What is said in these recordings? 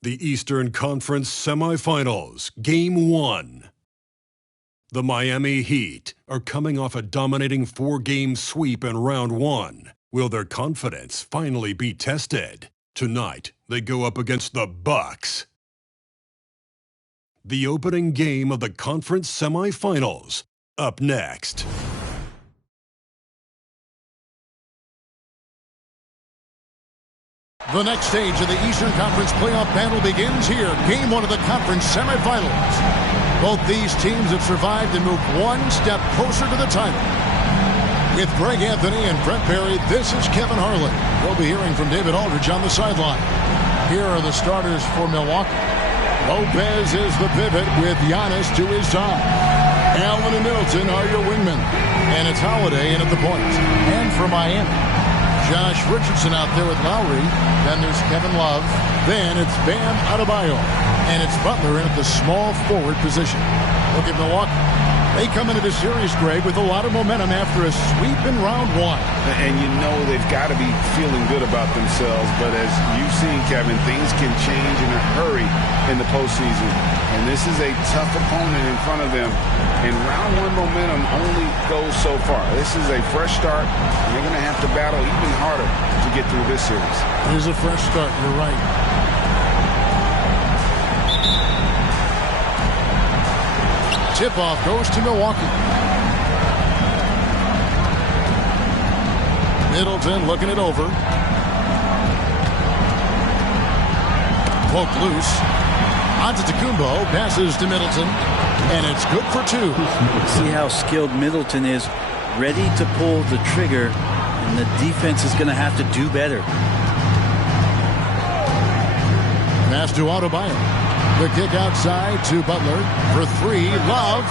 The Eastern Conference Semifinals, Game 1. The Miami Heat are coming off a dominating 4-game sweep in Round 1. Will their confidence finally be tested? Tonight, they go up against the Bucks. The opening game of the conference semifinals, up next. The next stage of the Eastern Conference playoff battle begins here. Game 1 of the conference semifinals. Both these teams have survived and moved one step closer to the title. With Greg Anthony and Brent Barry, this is Kevin Harlan. We'll be hearing from David Aldridge on the sideline. Here are the starters for Milwaukee. Lopez is the pivot with Giannis to his side. Allen and Middleton are your wingmen. And it's Holiday in at the point. And for Miami, Josh Richardson out there with Lowry. Then there's Kevin Love. Then it's Bam Adebayo. And it's Butler in at the small forward position. Look at Milwaukee. They come into this series, Greg, with a lot of momentum after a sweep in Round 1. And you know they've got to be feeling good about themselves. But as you've seen, Kevin, things can change in a hurry in the postseason. And this is a tough opponent in front of them. And Round 1 momentum only goes so far. This is a fresh start. And they're going to have to battle even harder to get through this series. It is a fresh start. You're right. Tip-off goes to Milwaukee. Middleton looking it over. Poked loose. Antetokounmpo passes to Middleton. And it's good for 2. See how skilled Middleton is. Ready to pull the trigger. And the defense is going to have to do better. Pass to Adebayo. The kick outside to Butler for 3. Love.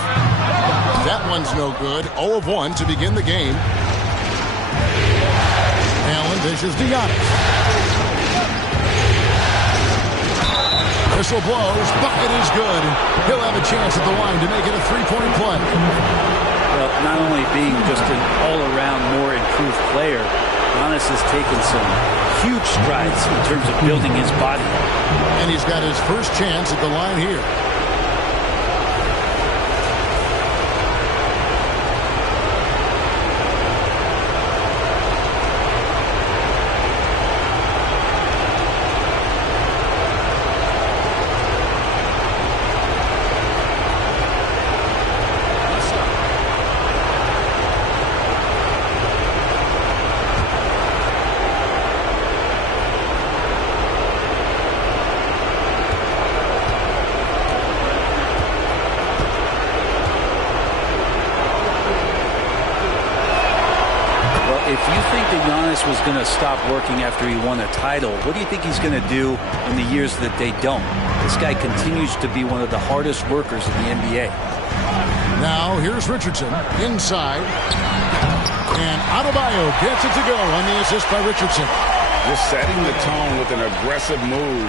That one's no good. 0 of 1 to begin the game. Allen dishes to Giannis. Whistle blows. Bucket is good. He'll have a chance at the line to make it a 3-point play. Well, not only being just an all-around more improved player, Giannis has taken some huge strides in terms of building his body. And he's got his first chance at the line here. Was going to stop working after he won a title. What do you think he's going to do in the years that they don't? This guy continues to be one of the hardest workers in the NBA. Now here's Richardson inside. And Adebayo gets it to go on the assist by Richardson. Just setting the tone with an aggressive move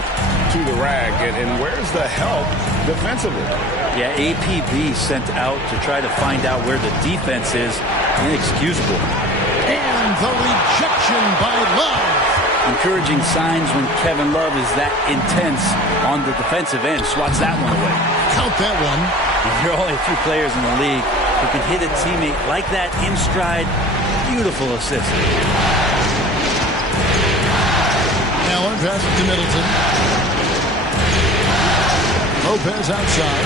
to the rack. And where's the help defensively? Yeah, APB sent out to try to find out where the defense is. Inexcusable. And the rejection by Love. Encouraging signs when Kevin Love is that intense on the defensive end. Swats that one away. Count that one. There are only a few players in the league who can hit a teammate like that in stride. Beautiful assist. Allen passes to Middleton. Lopez outside.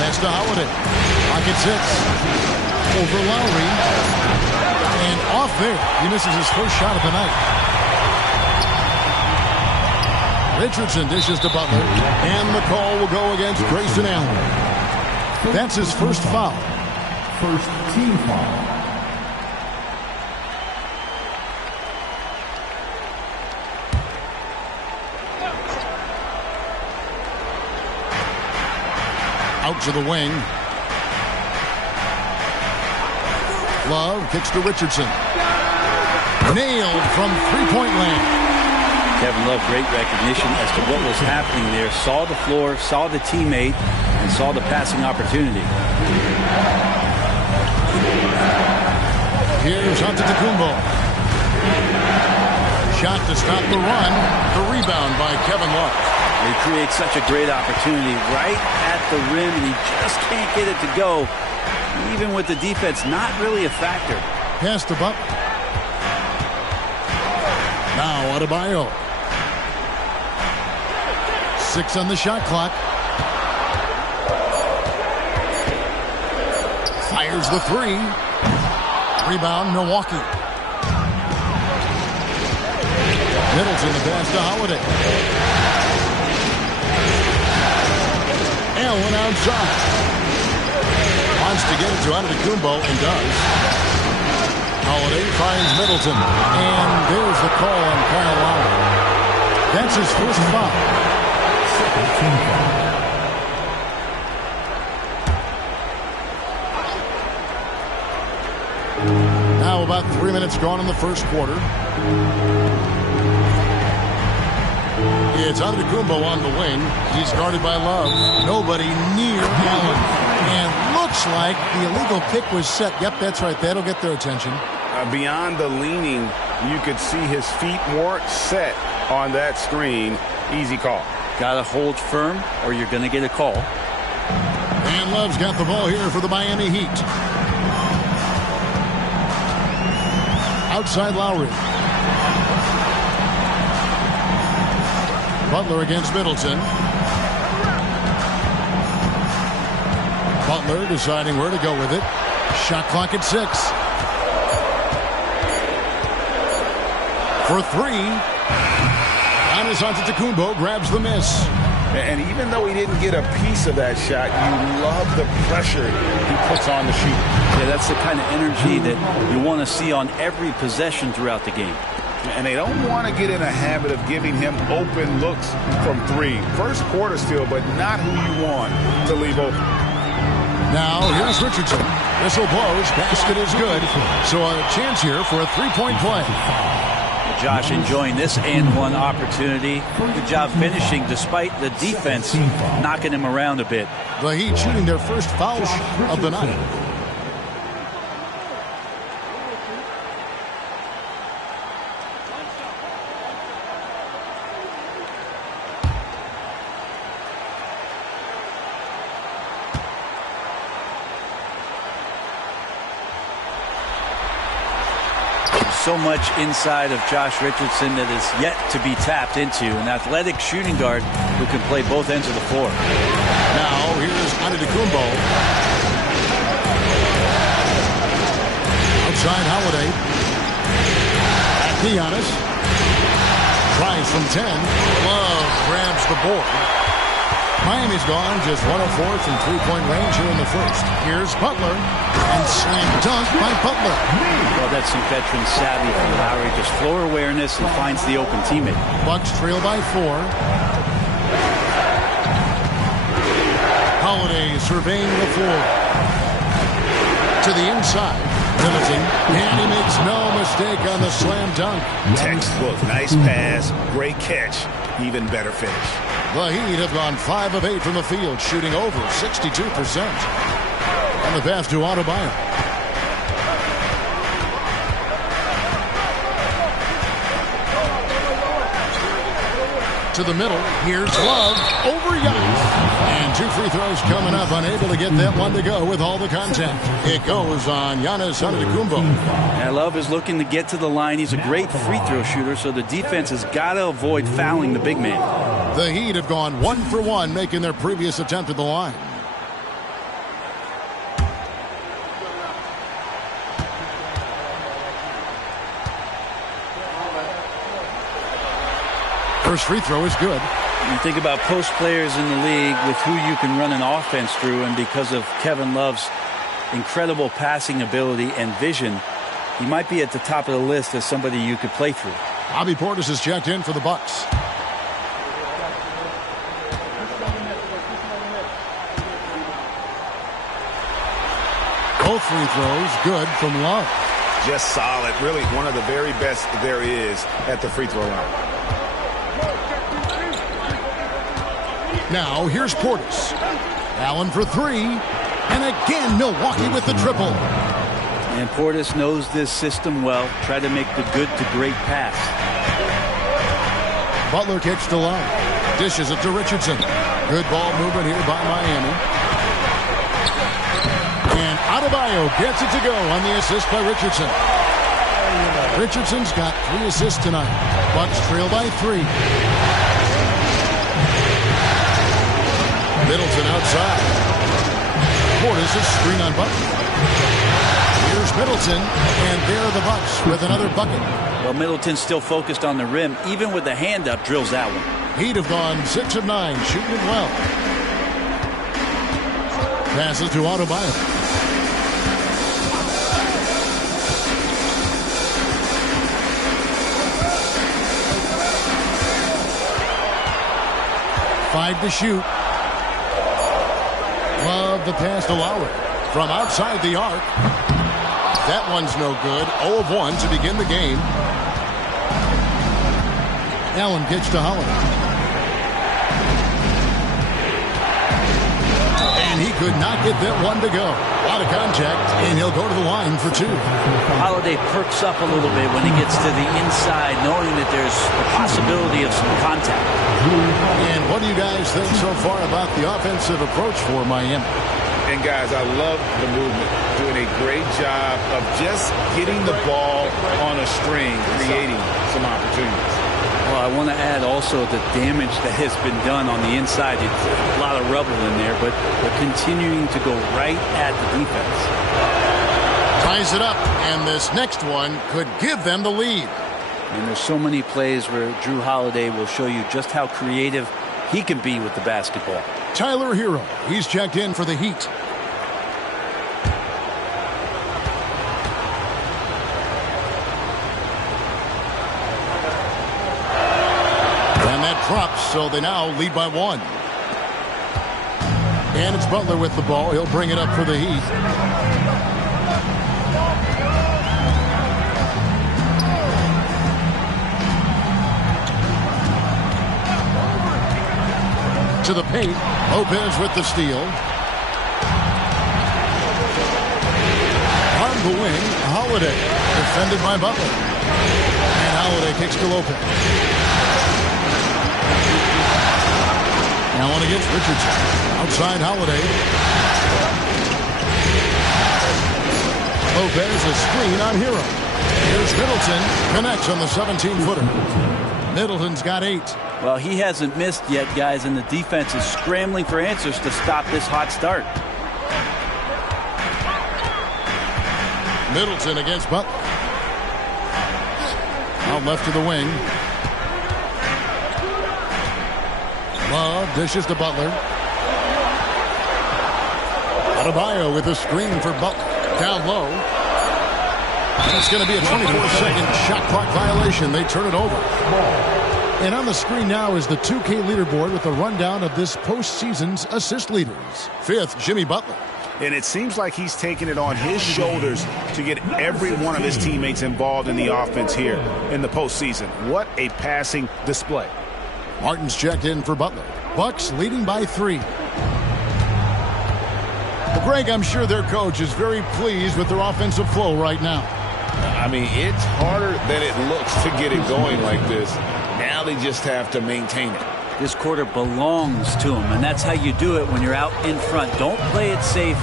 Pass to Holiday. Pocket 6. Over Lowry. And off there. He misses his first shot of the night. Richardson dishes to Butler. And the call will go against Grayson Allen. That's his first foul. First team foul. Out to the wing. Love kicks to Richardson. Nailed from three-point land. Kevin Love, great recognition as to what was happening there. Saw the floor, saw the teammate, and saw the passing opportunity. Here's Antetokounmpo. shot to stop the run. The rebound by Kevin Love. He creates such a great opportunity right at the rim, and he just can't get it to go. Even with the defense not really a factor. Pass to Butler. Now Adebayo. 6 on the shot clock. Fires the 3. Rebound, Milwaukee. Middleton the pass to Holiday. Allen outside. Wants to get it to Antetokounmpo and does. Holiday finds Middleton. And there's the call on Kyle Lowry. That's his first foul. Team foul. Now about 3 minutes gone in the first quarter. It's Antetokounmpo on the wing. He's guarded by Love. Nobody near Allen. And looks like the illegal pick was set. Yep, that's right. That'll get their attention. Beyond the leaning, you could see his feet weren't set on that screen. Easy call. Got to hold firm or you're going to get a call. And Love's got the ball here for the Miami Heat. Outside Lowry. Butler against Middleton. Butler deciding where to go with it. Shot clock at 6. For 3. Giannis Antetokounmpo grabs the miss. And even though he didn't get a piece of that shot, you love the pressure he puts on the shooter. Yeah, that's the kind of energy that you want to see on every possession throughout the game. And they don't want to get in a habit of giving him open looks from 3. First quarter still, but not who you want to leave open. Now, here's Richardson. Whistle blows. Basket is good. So a chance here for a three-point play. Josh enjoying this and one opportunity. Good job finishing despite the defense knocking him around a bit. The Heat shooting their first foul shot of the night. So much inside of Josh Richardson that is yet to be tapped into. An athletic shooting guard who can play both ends of the floor. Now, here's Antetokounmpo. Outside Holiday. At Giannis. Tries from 10. Love grabs the board. Miami's gone just 1 of 4 from three-point range here in the first. Here's Butler. And slam dunk by Butler. Well, that's some veteran savvy from Lowry. Just floor awareness and finds the open teammate. Bucks trail by 4. Holiday surveying the floor. To the inside. Middleton. And he makes no mistake on the slam dunk. Textbook. Nice pass. Great catch. Even better finish. The Heat have gone 5 of 8 from the field, shooting over 62%. And the pass to Adebayo. To the middle. Here's Love over Giannis. And 2 free throws coming up. Unable to get that one to go with all the contact. It goes on Giannis Antetokounmpo. And Love is looking to get to the line. He's a great free throw shooter, so the defense has got to avoid fouling the big man. The Heat have gone 1 for 1, making their previous attempt at the line. First free throw is good. You think about post players in the league with who you can run an offense through, and because of Kevin Love's incredible passing ability and vision, he might be at the top of the list as somebody you could play through. Bobby Portis has checked in for the Bucks. Both free throws good from Love. Just solid. Really one of the very best there is at the free throw line. Now here's Portis. Allen for 3. And again, Milwaukee with the triple. And Portis knows this system well. Try to make the good to great pass. Butler kicks to Love. Dishes it to Richardson. Good ball movement here by Miami. And Adebayo gets it to go on the assist by Richardson. Richardson's got 3 assists tonight. Bucks trail by 3. Middleton outside. Portis is screen on Butler. Here's Middleton, and there are the Bucks with another bucket. Well, Middleton's still focused on the rim. Even with the hand up, drills that one. Heat have gone 6 of 9, shooting it well. Passes to Adebayo. Five to shoot. Love the pass to Lowry. From outside the arc. That one's no good. 0 of 1 to begin the game. Allen gets to Holiday. And he could not get that one to go. A lot of contact, and he'll go to the line for 2. Holiday perks up a little bit when he gets to the inside, knowing that there's a possibility of some contact. And what do you guys think so far about the offensive approach for Miami? And guys, I love the movement. Doing a great job of just getting the ball on a string, creating some opportunities. Well, I want to add also the damage that has been done on the inside. It's a lot of rubble in there, but they're continuing to go right at the defense. Ties it up, and this next one could give them the lead. And there's so many plays where Drew Holiday will show you just how creative he can be with the basketball. Tyler Hero, he's checked in for the Heat. And that drops, so they now lead by 1. And it's Butler with the ball. He'll bring it up for the Heat. To the paint. Lopez with the steal. On the wing, Holiday. Defended by Butler. And Holiday kicks to Lopez. Allen against Richardson. Outside Holiday. Lopez a screen on Hero. Here's Middleton. Connects on the 17-footer. Middleton's got 8. Well, he hasn't missed yet, guys, and the defense is scrambling for answers to stop this hot start. Middleton against Butler. Out left to the wing. Love dishes to Butler. Adebayo with a screen for Butler. Down low. And it's going to be a 24-second shot clock violation. They turn it over. And on the screen now is the 2K leaderboard with a rundown of this postseason's assist leaders. 5th, Jimmy Butler. And it seems like he's taking it on his shoulders to get every one of his teammates involved in the offense here in the postseason. What a passing display. Martin's checked in for Butler. Bucks leading by 3. Greg, I'm sure their coach is very pleased with their offensive flow right now. I mean, it's harder than it looks to get it going like this. Now they just have to maintain it. This quarter belongs to him, and that's how you do it when you're out in front. Don't play it safe.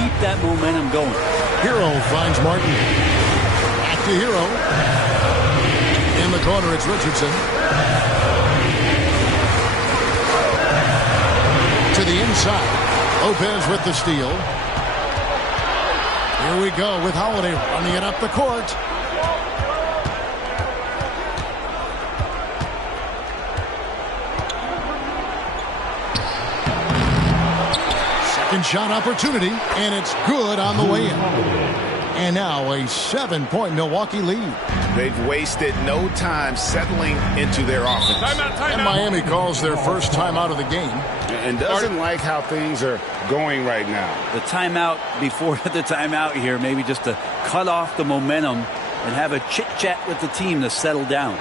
Keep that momentum going. Hero finds Martin. Back to Hero. In the corner, it's Richardson. To the inside. Lopez with the steal. Here we go with Holiday running it up the court. Second shot opportunity, and it's good on the way in. And now a 7-point Milwaukee lead. They've wasted no time settling into their offense. Timeout. And Miami calls their first timeout of the game. And doesn't like how things are going right now. The timeout before the timeout here, maybe just to cut off the momentum and have a chit-chat with the team to settle down.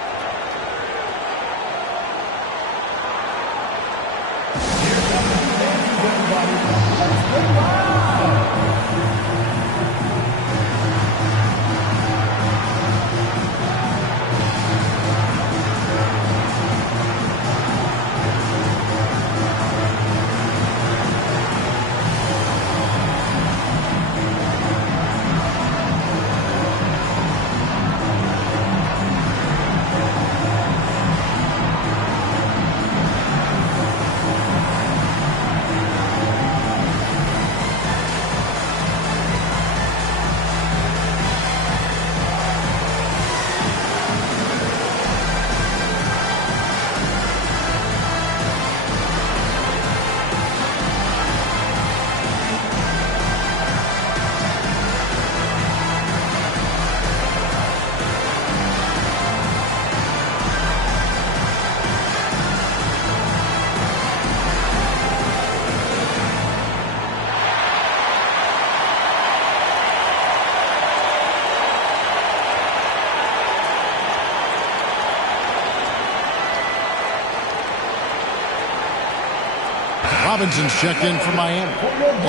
Robinson's checked in for Miami.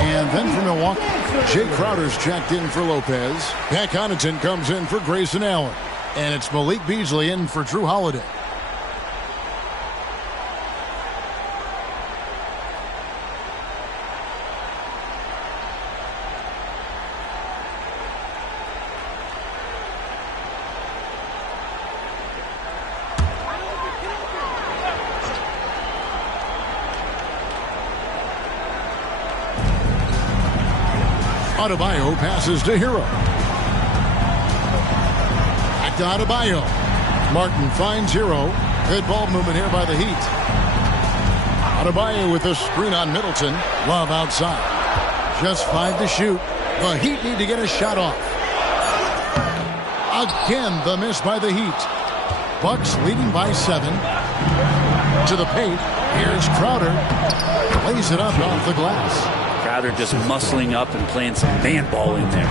And then for Milwaukee, Jay Crowder's checked in for Lopez. Pat Connaughton comes in for Grayson Allen. And it's Malik Beasley in for Drew Holiday. Adebayo passes to Hero. Back to Adebayo. Martin finds Hero. Good ball movement here by the Heat. Adebayo with a screen on Middleton. Love outside. Just 5 to shoot. The Heat need to get a shot off. Again, the miss by the Heat. Bucks leading by 7. To the paint. Here's Crowder. Lays it up off the glass. Crowder just muscling up and playing some man ball in there.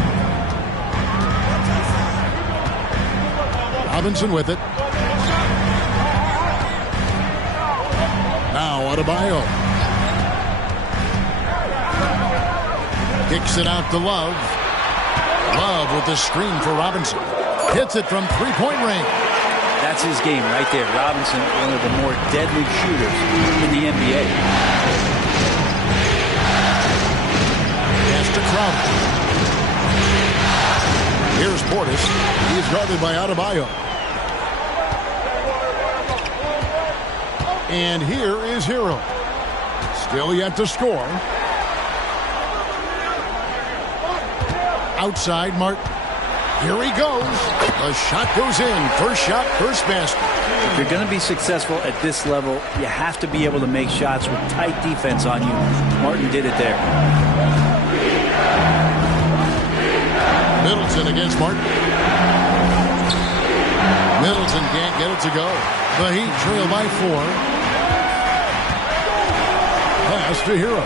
Robinson with it. Now Adebayo. Kicks it out to Love. Love with the screen for Robinson. Hits it from three-point range. That's his game right there. Robinson, one of the more deadly shooters in the NBA. To Crowder. Here's Portis. He's guarded by Adebayo. And here is Hero. Still yet to score. Outside Martin. Here he goes. The shot goes in. First shot, first basket. If you're going to be successful at this level, you have to be able to make shots with tight defense on you. Martin did it there. Middleton against Martin. Middleton can't get it to go. The Heat trail by 4. Pass to Hero.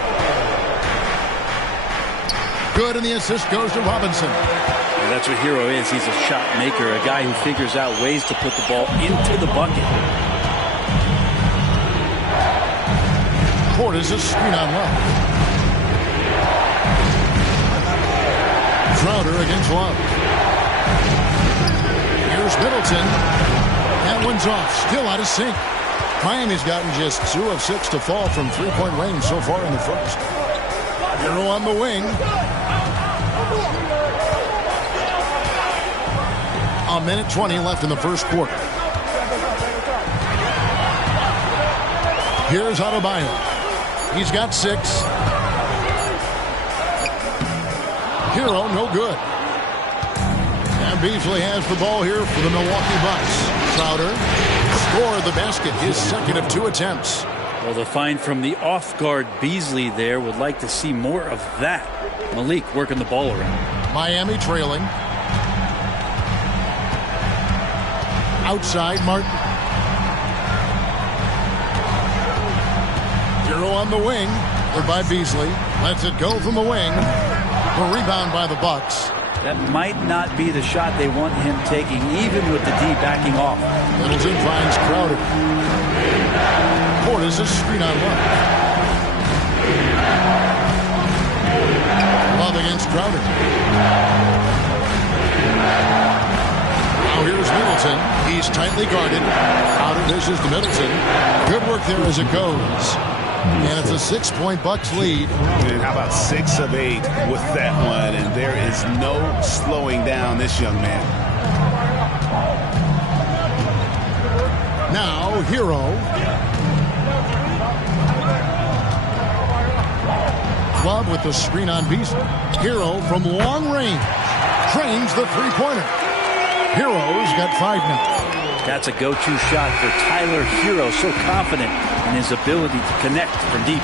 Good, and the assist goes to Robinson. Well, that's what Hero is. He's a shot maker, a guy who figures out ways to put the ball into the bucket. Portis a screen on Love. Crowder against Love. Here's Middleton. That one's off. Still out of sync. Miami's gotten just 2 of 6 to fall from three-point range so far in the first. Hero on the wing. A minute 20 left in the first quarter. Here's Adebayo. He's got 6. Hero, no good. And Beasley has the ball here for the Milwaukee Bucks. Crowder scored the basket, his second of 2 attempts. Well, the find from the off-guard Beasley there, would like to see more of that. Malik working the ball around. Miami trailing. Outside, Martin. Hero on the wing. Or by Beasley. Lets it go from the wing. A rebound by the Bucks. That might not be the shot they want him taking, even with the D backing off. Middleton finds Crowder. Portis a screen on Love. Love against Crowder. Now here's Middleton. He's tightly guarded. Crowder dishes to Middleton. Good work there as it goes. And it's a 6-point Bucks lead. And how about 6 of 8 with that one? And there is no slowing down this young man. Now, Hero. Love with the screen on Beasley. Hero from long range. Trains the three-pointer. Hero's got 5 now. That's a go-to shot for Tyler Hero. So confident in his ability to connect from deep.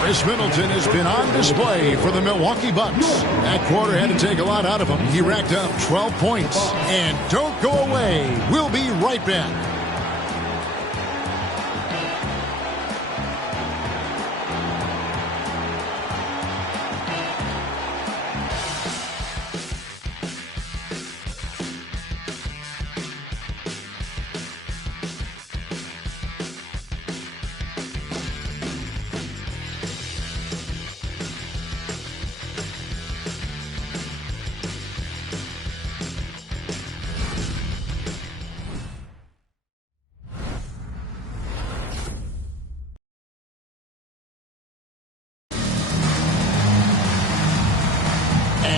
Chris Middleton has been on display for the Milwaukee Bucks. That quarter had to take a lot out of him. He racked up 12 points. And don't go away. We'll be right back.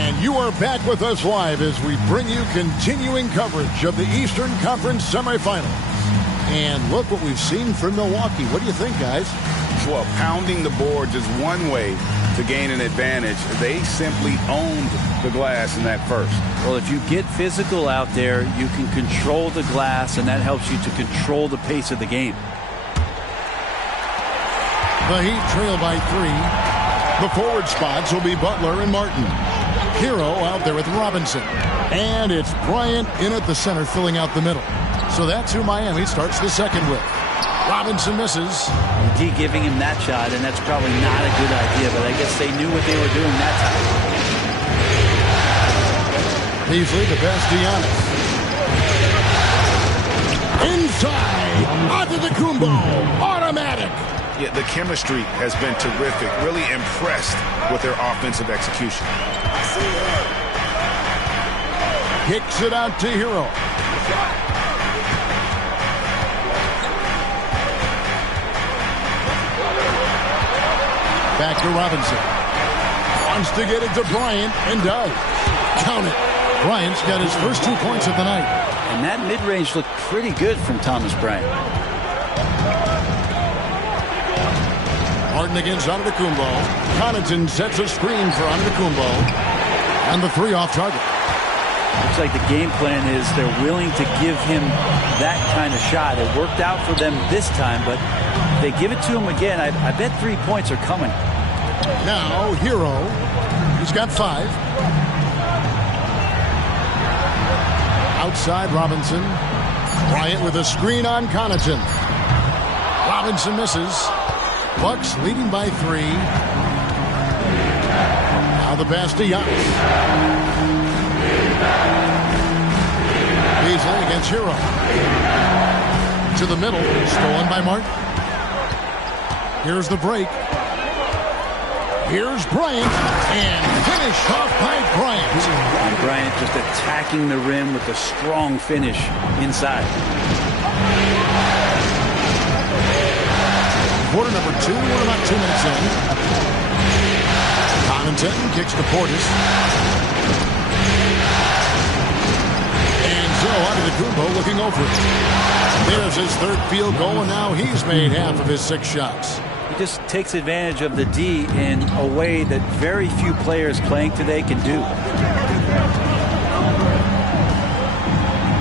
And you are back with us live as we bring you continuing coverage of the Eastern Conference semifinals. And look what we've seen from Milwaukee. What do you think, guys? Well, pounding the boards is one way to gain an advantage. They simply owned the glass in that first. Well, if you get physical out there, you can control the glass, and that helps you to control the pace of the game. The Heat trail by 3. The forward spots will be Butler and Martin. Hero out there with Robinson. And it's Bryant in at the center, filling out the middle. So that's who Miami starts the second with. Robinson misses. D giving him that shot, and that's probably not a good idea, but I guess they knew what they were doing that time. Beasley, the best Giannis. Inside. Antetokounmpo. Automatic. Yeah, the chemistry has been terrific. Really impressed with their offensive execution. Kicks it out to Hero. Back to Robinson. Wants to get it to Bryant and does. Count it. Bryant's got his first 2 points of the night. And that mid-range looked pretty good from Thomas Bryant. Martin against Antetokounmpo. Connaughton sets a screen for Antetokounmpo. And the 3 off target. Looks like the game plan is they're willing to give him that kind of shot. It worked out for them this time, but if they give it to him again, I bet 3 points are coming. Now, Hero. He's got 5. Outside Robinson. Bryant with a screen on Connaughton. Robinson misses. Bucks leading by 3. Now the pass to Giannis. Beasley against Hero. To the middle. Stolen by Martin. Here's the break. Here's Bryant. And finished off by Bryant. And Bryant just attacking the rim with a strong finish inside. Quarter number 2. We're about 2 minutes in. Connaughton kicks to Portis. And Joe Antetokounmpo looking over it. There's his 3rd field goal, and now he's made half of his 6 shots. He just takes advantage of the D in a way that very few players playing today can do.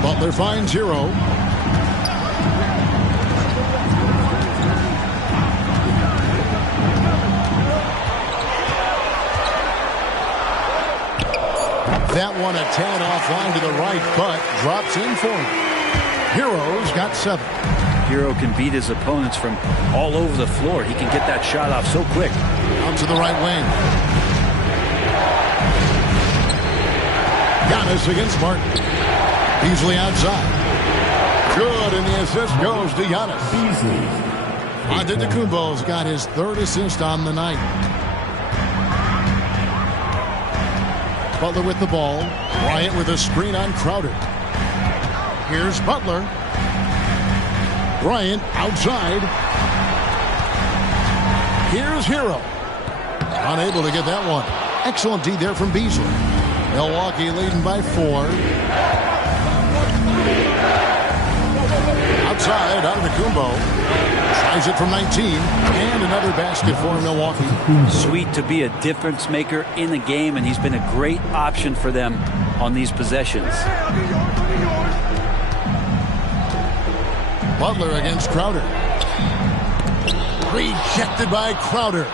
Butler finds Hero. That one a tad offline to the right, but drops in for him. Hero's got 7. Hero can beat his opponents from all over the floor. He can get that shot off so quick. Out to the right wing. Giannis against Martin. Beasley outside. Good, and the assist goes to Giannis. Antetokounmpo's got his 3rd assist on the night. Butler with the ball. Bryant with a screen on Crowder. Here's Butler. Bryant outside. Here's Hero. Unable to get that one. Excellent D there from Beasley. Milwaukee leading by 4. Outside, Antetokounmpo. Tries it from 19. And another basket for Milwaukee. Sweet to be a difference maker in the game, and he's been a great option for them on these possessions. Butler against Crowder. Rejected by Crowder.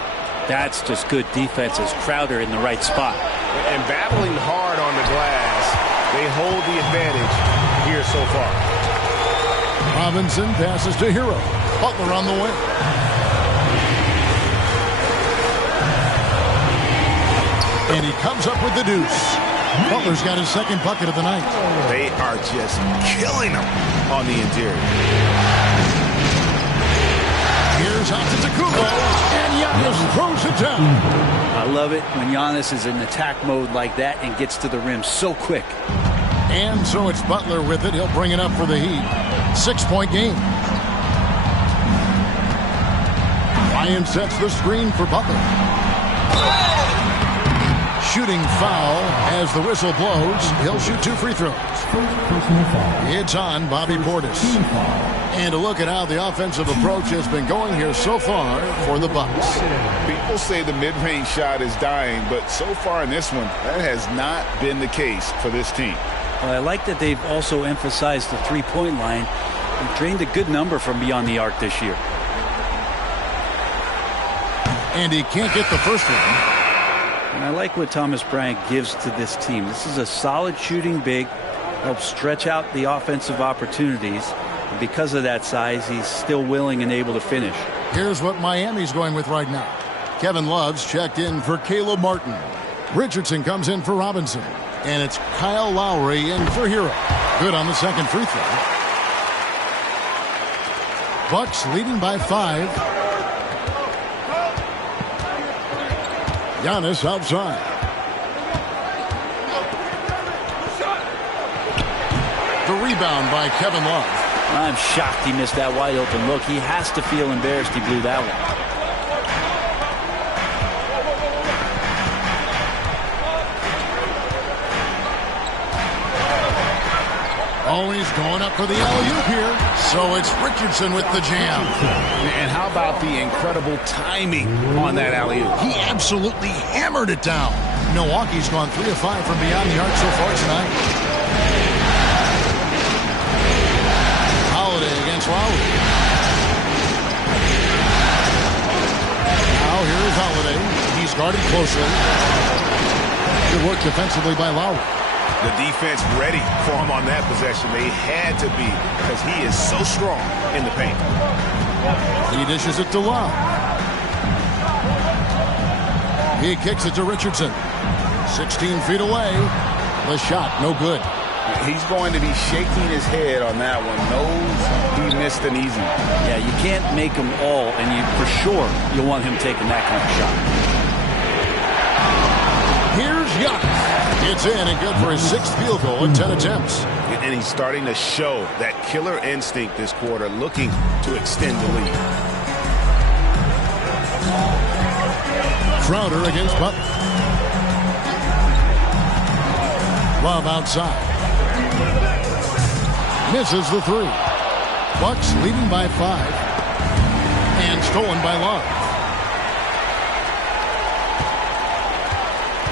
That's just good defense as Crowder in the right spot. And battling hard on the glass, they hold the advantage here so far. Robinson passes to Hero. Butler on the way. And he comes up with the deuce. Butler's got his 2nd bucket of the night. They are just killing him on the interior. Here's Antetokounmpo, and Giannis throws it down. I love it when Giannis is in attack mode like that and gets to the rim so quick. And so it's Butler with it. He'll bring it up for the Heat. 6-point game. Ryan sets the screen for Butler. shooting foul as the whistle blows. He'll shoot 2 free throws. It's on Bobby Portis. And a look at how the offensive approach has been going here so far for the Bucks. People say the mid-range shot is dying, but so far in this one, that has not been the case for this team. Well, I like that they've also emphasized the three-point line and drained a good number from beyond the arc this year. And he can't get the first one. And I like what Thomas Bryant gives to this team. This is a solid shooting big, helps stretch out the offensive opportunities. And because of that size, he's still willing and able to finish. Here's what Miami's going with right now. Kevin Love's checked in for Caleb Martin. Richardson comes in for Robinson. And it's Kyle Lowry in for Hero. Good on the second free throw. Bucks leading by 5. Giannis outside. The rebound by Kevin Love. I'm shocked he missed that wide open look. He has to feel embarrassed he blew that one. Always going up for the alley-oop here. So it's Richardson with the jam. And how about the incredible timing on that alley-oop? He absolutely hammered it down. Milwaukee's gone 3 of 5 from beyond the arc so far tonight. Holiday against Lowry. Now here is Holiday. He's guarded closely. Good work defensively by Lowry. The defense ready for him on that possession. They had to be because he is so strong in the paint. He dishes it to Love. He kicks it to Richardson. 16 feet away. The shot, no good. He's going to be shaking his head on that one. Knows he missed an easy. Yeah, you can't make them all, and for sure you'll want him taking that kind of shot. Here's Giannis. It's in and good for his 6th field goal in 10 attempts. And he's starting to show that killer instinct this quarter, looking to extend the lead. Crowder against Butler. Love outside. Misses the 3. Bucks leading by 5. And stolen by Love.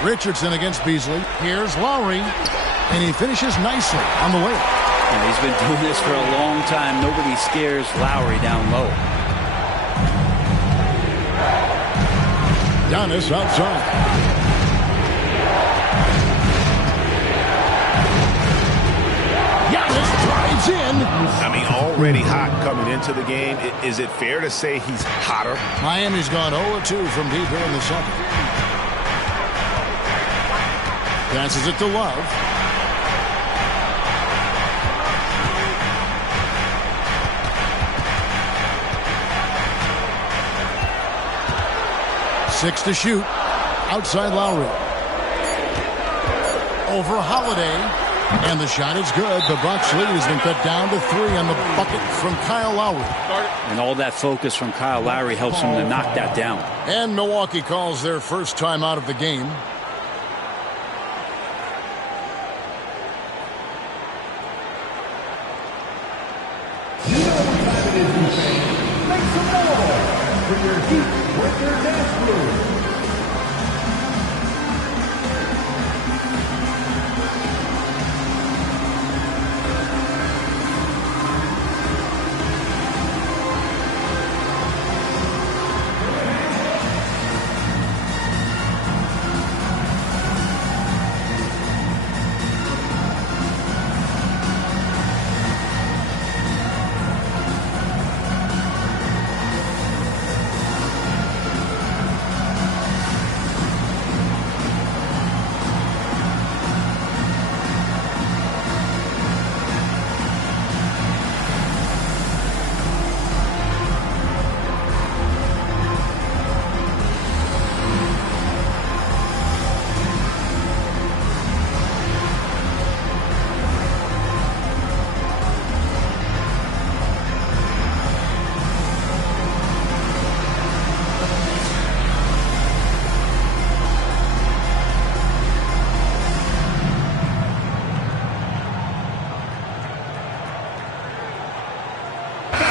Richardson against Beasley. Here's Lowry. And he finishes nicely on the way. And he's been doing this for a long time. Nobody scares Lowry down low. Giannis outside. Giannis drives in. I mean, already hot coming into the game. Is it fair to say he's hotter? Miami's gone 0-2 from deep here in the second. Passes it to Love. Six to shoot. Outside Lowry. Over Holiday. And the shot is good. The Bucks lead has been cut down to 3 on the bucket from Kyle Lowry. And all that focus from Kyle Lowry helps him to knock that down. And Milwaukee calls their first time out of the game. Make some noise for your Heat Breaker dance move.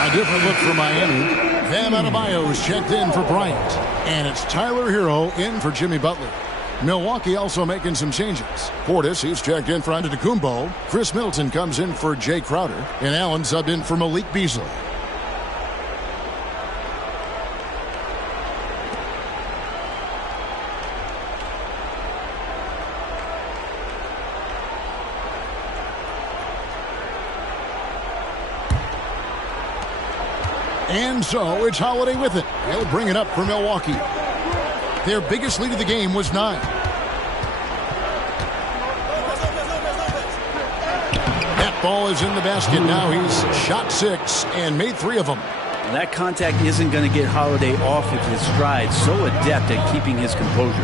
A different look for Miami. Bam Adebayo's checked in for Bryant. And it's Tyler Hero in for Jimmy Butler. Milwaukee also making some changes. Portis, he's checked in for Antetokounmpo. Chris Middleton comes in for Jay Crowder. And Allen subbed in for Malik Beasley. And so it's Holiday with it. He'll bring it up for Milwaukee. Their biggest lead of the game was 9. That ball is in the basket. Now he's shot 6 and made 3 of them. That contact isn't going to get Holiday off of his stride. So adept at keeping his composure.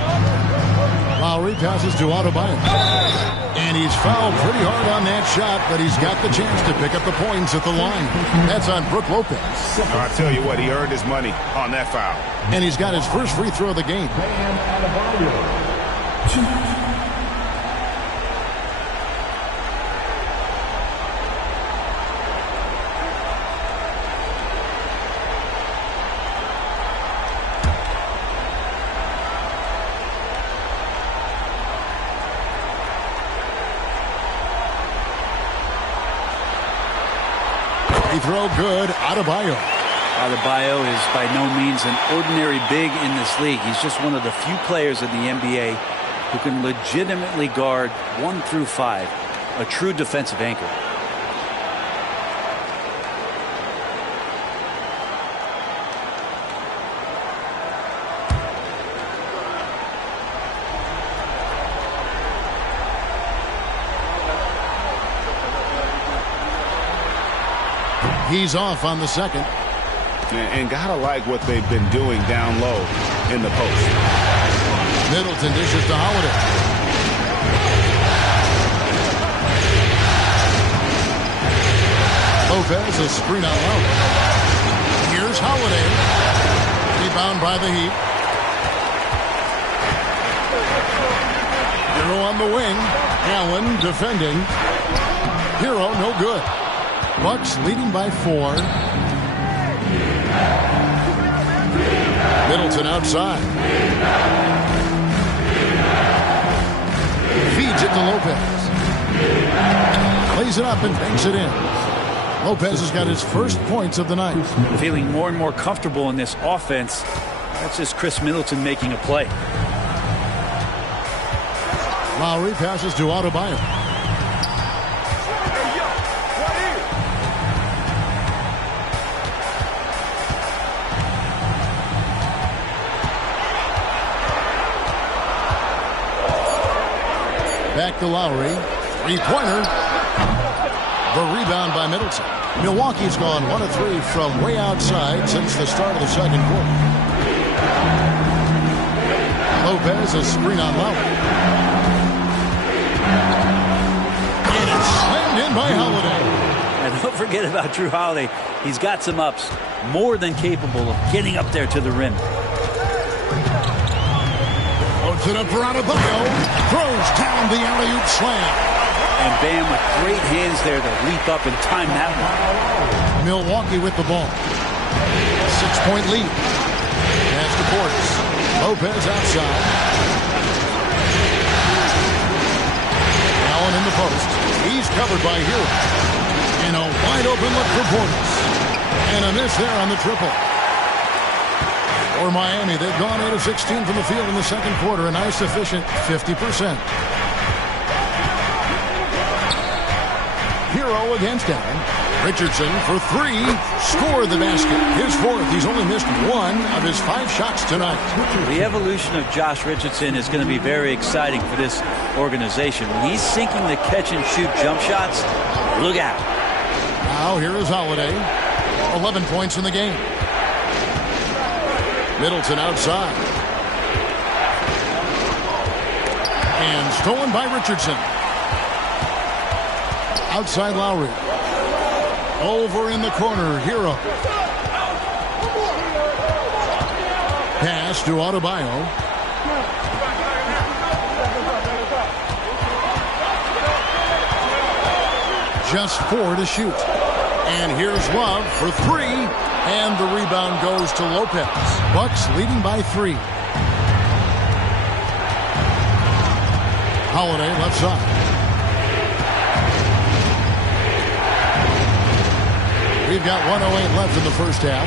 Lowry passes to Adebayo. And he's fouled pretty hard on that shot, but he's got the chance to pick up the points at the line. That's on Brook Lopez. I tell you what, he earned his money on that foul. And he's got his first free throw of the game. Throw good, Adebayo. Adebayo is by no means an ordinary big in this league. He's just one of the few players in the NBA who can legitimately guard 1 through 5, a true defensive anchor. He's off on the second. And gotta like what they've been doing down low in the post. Middleton dishes to Holiday. Lopez a screen out low. Here's Holiday. Rebound by the Heat. Hero on the wing. Allen defending. Hero no good. Bucks leading by 4. Middleton outside. Feeds it to Lopez. Lays it up and banks it in. Lopez has got his first points of the night. Feeling more and more comfortable in this offense. That's just Chris Middleton making a play. Lowry passes to Adebayo. Back to Lowry. Three-pointer. The rebound by Middleton. Milwaukee's gone 1 of 3 from way outside since the start of the second quarter. Lopez a screen on Lowry. And it's slammed in by Holiday. And don't forget about Drew Holiday. He's got some ups. More than capable of getting up there to the rim. Puts it up for Adebayo. Throws down the alley-oop slam. And Bam with great hands there to leap up and time that one. Milwaukee with the ball. 6-point lead. Pass to Portis. Lopez outside. Allen in the post. He's covered by Hero. And a wide open look for Portis. And a miss there on the triple. For Miami, they've gone 8 of 16 from the field in the second quarter. A nice efficient 50%. Hero against Allen. Richardson for 3. Scored the basket. His 4th. He's only missed 1 of his 5 shots tonight. The evolution of Josh Richardson is going to be very exciting for this organization. When he's sinking the catch-and-shoot jump shots, look out. Now here is Holiday. 11 points in the game. Middleton outside. And stolen by Richardson. Outside Lowry. Over in the corner, Hero. Pass to Adebayo. Just 4 to shoot. And here's Love for three. And the rebound goes to Lopez. Bucks leading by 3. Holiday left side. We've got 1:08 left in the first half.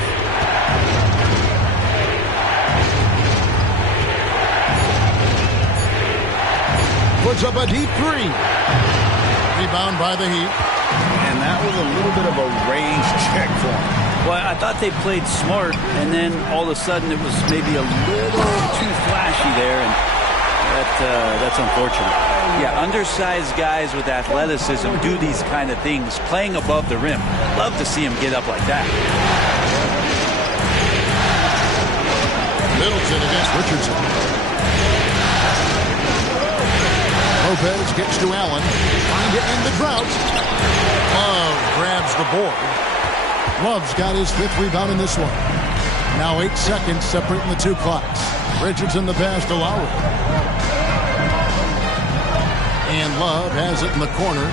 Puts up a deep 3. Rebound by the Heat. And that was a little bit of a range check for him. Well, I thought they played smart, and then all of a sudden it was maybe a little too flashy there, and that's unfortunate. Yeah, undersized guys with athleticism do these kind of things, playing above the rim. Love to see him get up like that. Middleton against Richardson. Lopez gets to Allen, trying to end the drought. Love grabs the board. Love's got his 5th rebound in this one. Now 8 seconds separating the two clocks. Richardson the pass to Lowry. And Love has it in the corner.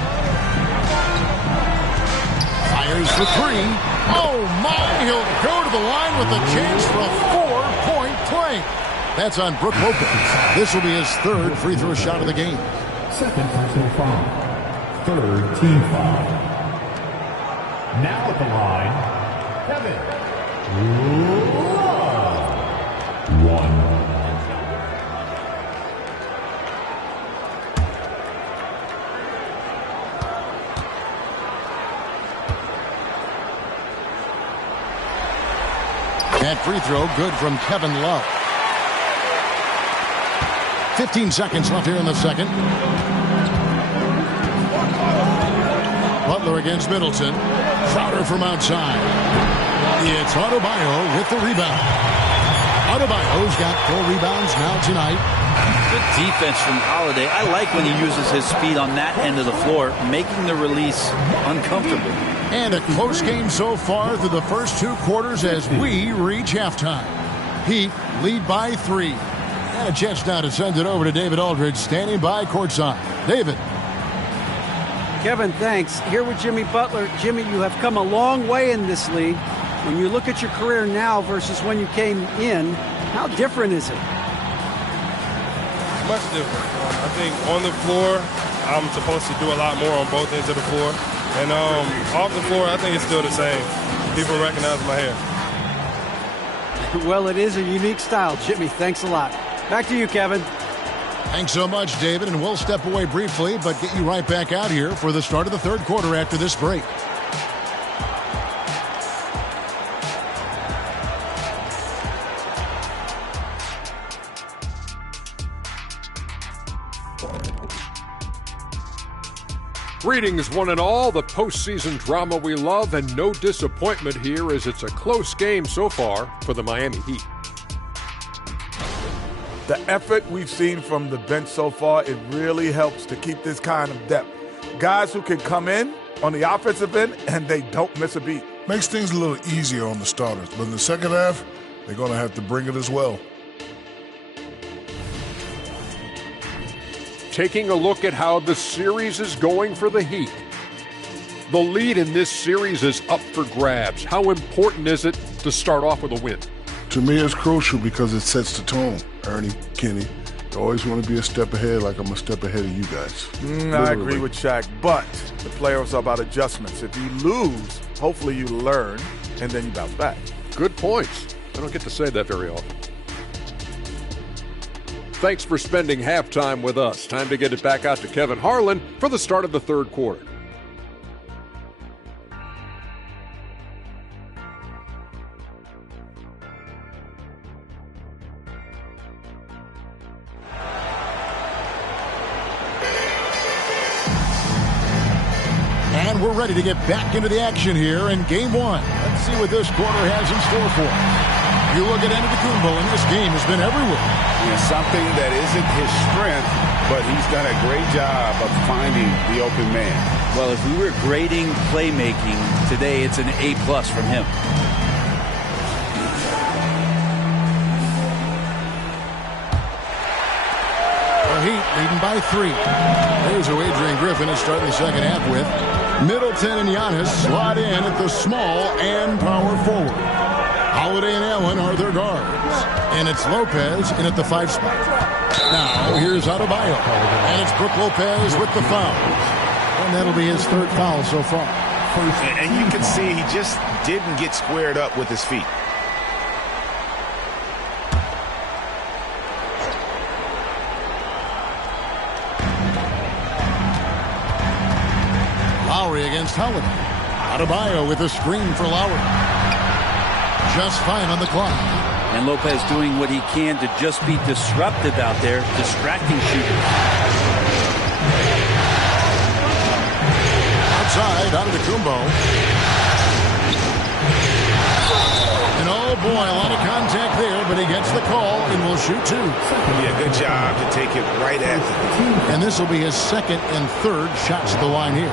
Fires for 3. Oh my, he'll go to the line with a chance for a 4-point play. That's on Brook Lopez. This will be his 3rd free throw shot of the game. Second personal foul. 3rd team foul. Now at the line, Kevin Love. 1. That free throw good from Kevin Love. 15 seconds left here in the second. Butler against Middleton. Crowder from outside. It's Adebayo with the rebound. Adebayo's got 4 rebounds now tonight. Good defense from Holiday. I like when he uses his speed on that end of the floor, making the release uncomfortable. And a close game so far through the first 2 quarters as we reach halftime. Heat lead by 3. And a chance now to send it over to David Aldridge, standing by courtside. David. Kevin, thanks. Here with Jimmy Butler. Jimmy, you have come a long way in this league. When you look at your career now versus when you came in, how different is it? Much different. I think on the floor, I'm supposed to do a lot more on both ends of the floor. And off the floor, I think it's still the same. People recognize my hair. Well, it is a unique style, Jimmy. Thanks a lot. Back to you, Kevin. Thanks so much, David. And we'll step away briefly, but get you right back out here for the start of the 3rd quarter after this break. Greetings, one and all. The postseason drama we love, and no disappointment here as it's a close game so far for the Miami Heat. The effort we've seen from the bench so far, it really helps to keep this kind of depth. Guys who can come in on the offensive end and they don't miss a beat. Makes things a little easier on the starters, but in the second half, they're going to have to bring it as well. Taking a look at how the series is going for the Heat. The lead in this series is up for grabs. How important is it to start off with a win? To me, it's crucial because it sets the tone. Ernie, Kenny, you always want to be a step ahead, like I'm a step ahead of you guys. I agree with Shaq, but the playoffs are about adjustments. If you lose, hopefully you learn, and then you bounce back. Good points. I don't get to say that very often. Thanks for spending halftime with us. Time to get it back out to Kevin Harlan for the start of the 3rd quarter. And we're ready to get back into the action here in Game 1. Let's see what this quarter has in store for us. You look at Antetokounmpo, and this game has been everywhere. Yeah, something that isn't his strength, but he's done a great job of finding the open man. Well, if we were grading playmaking today, it's an A+ from him. The Heat leading by 3. Here's who Adrian Griffin is starting the second half with. Middleton and Giannis slot in at the small and power forward. Holiday and Allen are their guards. And it's Lopez in at the 5 spot. Now, here's Adebayo. And it's Brook Lopez with the foul. And that'll be his 3rd foul so far. And you can see he just didn't get squared up with his feet. Lowry against Holiday. Adebayo with a screen for Lowry. Just fine on the clock. And Lopez doing what he can to just be disruptive out there, distracting shooters. Outside, Antetokounmpo. And oh boy, a lot of contact there, but he gets the call and will shoot 2. Yeah, good job to take it right at him. And this will be his 2nd and 3rd shots at the line here.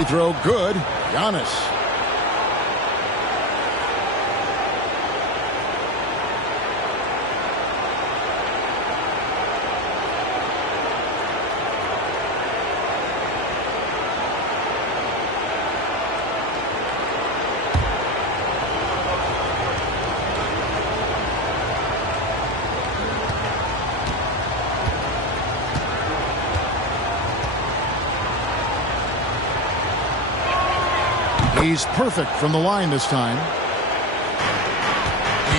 Free throw good. Giannis. He's perfect from the line this time.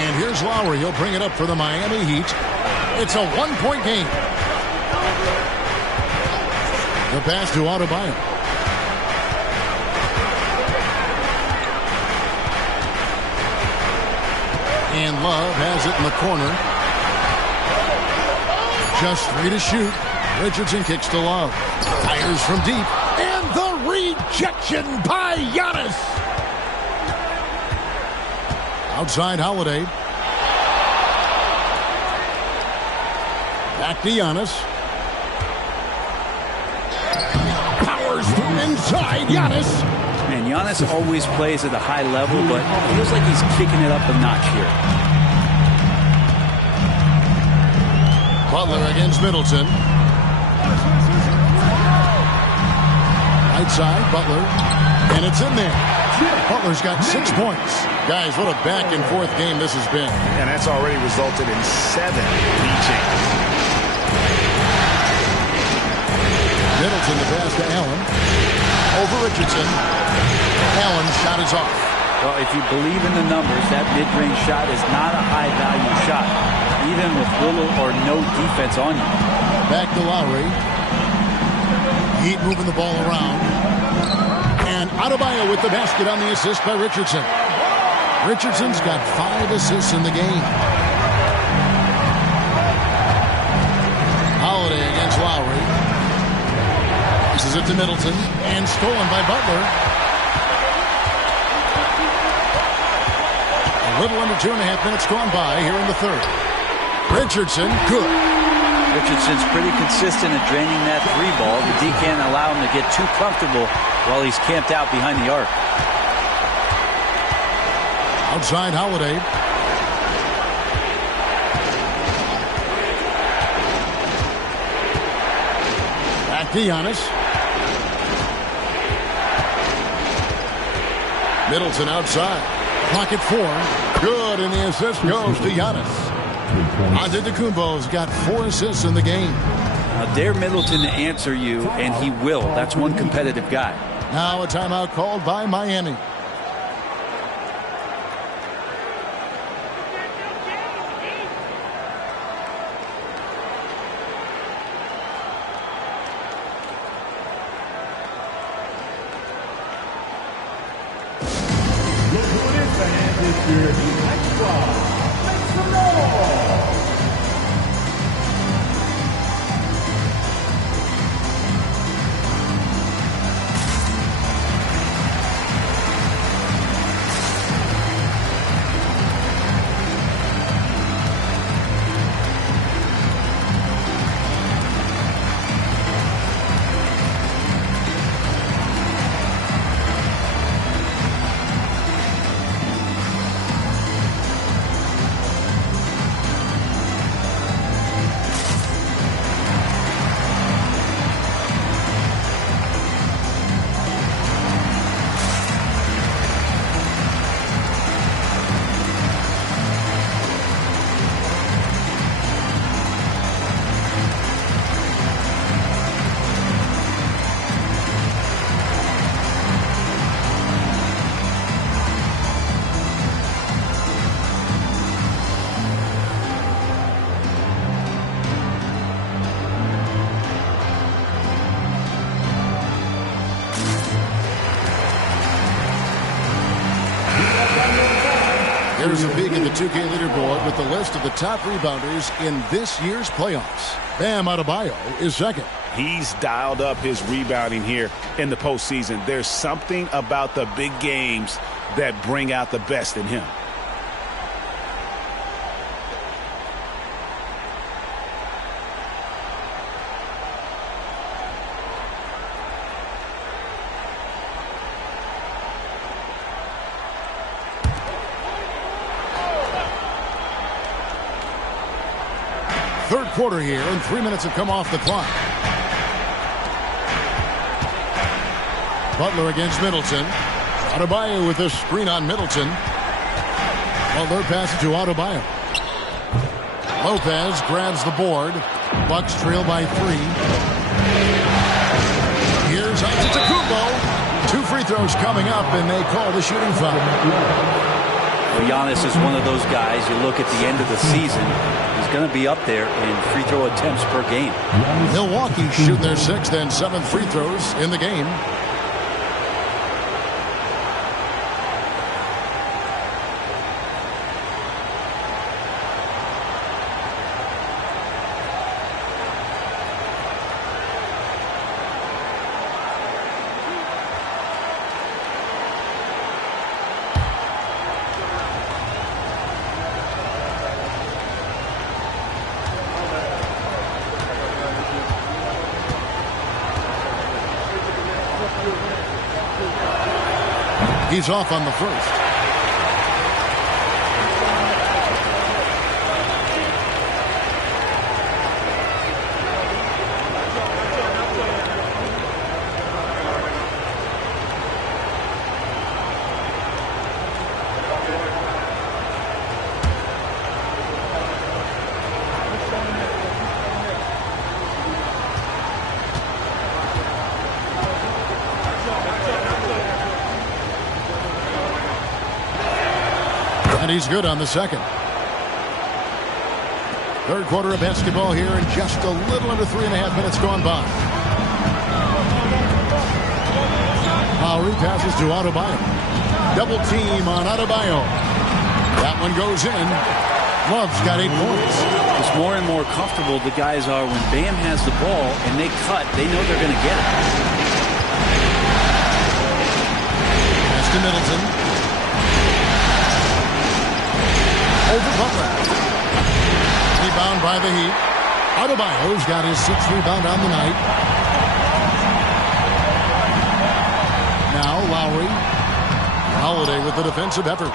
And here's Lowry. He'll bring it up for the Miami Heat. It's a 1-point game. The pass to Adebayo. And Love has it in the corner. Just 3 to shoot. Richardson kicks to Love. Fires from deep. And the rejection by Giannis. Outside Holiday. Back to Giannis. Powers from inside Giannis. Man, Giannis always plays at a high level, but it feels like he's kicking it up a notch here. Butler against Middleton. Right side, Butler. And it's in there. Butler's got 6 points. Guys, what a back-and-forth game this has been. And that's already resulted in 7 lead changes. Middleton the pass to Allen. Over Richardson. Allen's shot is off. Well, if you believe in the numbers, that mid-range shot is not a high-value shot, even with little or no defense on you. Back to Lowry. Heat moving the ball around. And Adebayo with the basket on the assist by Richardson. Richardson's got 5 assists in the game. Holiday against Lowry. Passes it to Middleton. And stolen by Butler. A little under 2.5 minutes gone by here in the 3rd. Richardson, good. Richardson's pretty consistent at draining that 3 ball. The D can't allow him to get too comfortable while he's camped out behind the arc. Outside Holiday. Back to Giannis. Middleton outside. Clock at 4. Good, and the assist goes to Giannis. Antetokounmpo's got 4 assists in the game. Now, dare Middleton to answer you, and he will. That's one competitive guy. Now a timeout called by Miami. Here's a peek at the 2K leaderboard with the list of the top rebounders in this year's playoffs. Bam Adebayo is second. He's dialed up his rebounding here in the postseason. There's something about the big games that bring out the best in him. Third quarter here, and 3 minutes have come off the clock. Butler against Middleton. Adebayo with this screen on Middleton. Butler passes to Adebayo. Lopez grabs the board. Bucks trail by 3. Here's Antetokounmpo. 2 free throws coming up, and they call the shooting foul. Giannis is one of those guys, you look at the end of the season, he's going to be up there in free throw attempts per game. Milwaukee shooting their 6th and 7th free throws in the game. He's off on the first. And he's good on the second. Third quarter of basketball here, and just a little under 3.5 minutes gone by. Lowry passes to Adebayo. Double team on Adebayo. That one goes in. Love's got 8 points. It's more and more comfortable the guys are when Bam has the ball and they cut. They know they're going to get it. Pass to Middleton. Over Butler. Rebound by the Heat. Adebayo's got his 6th rebound on the night. Now Lowry. Holiday with the defensive effort.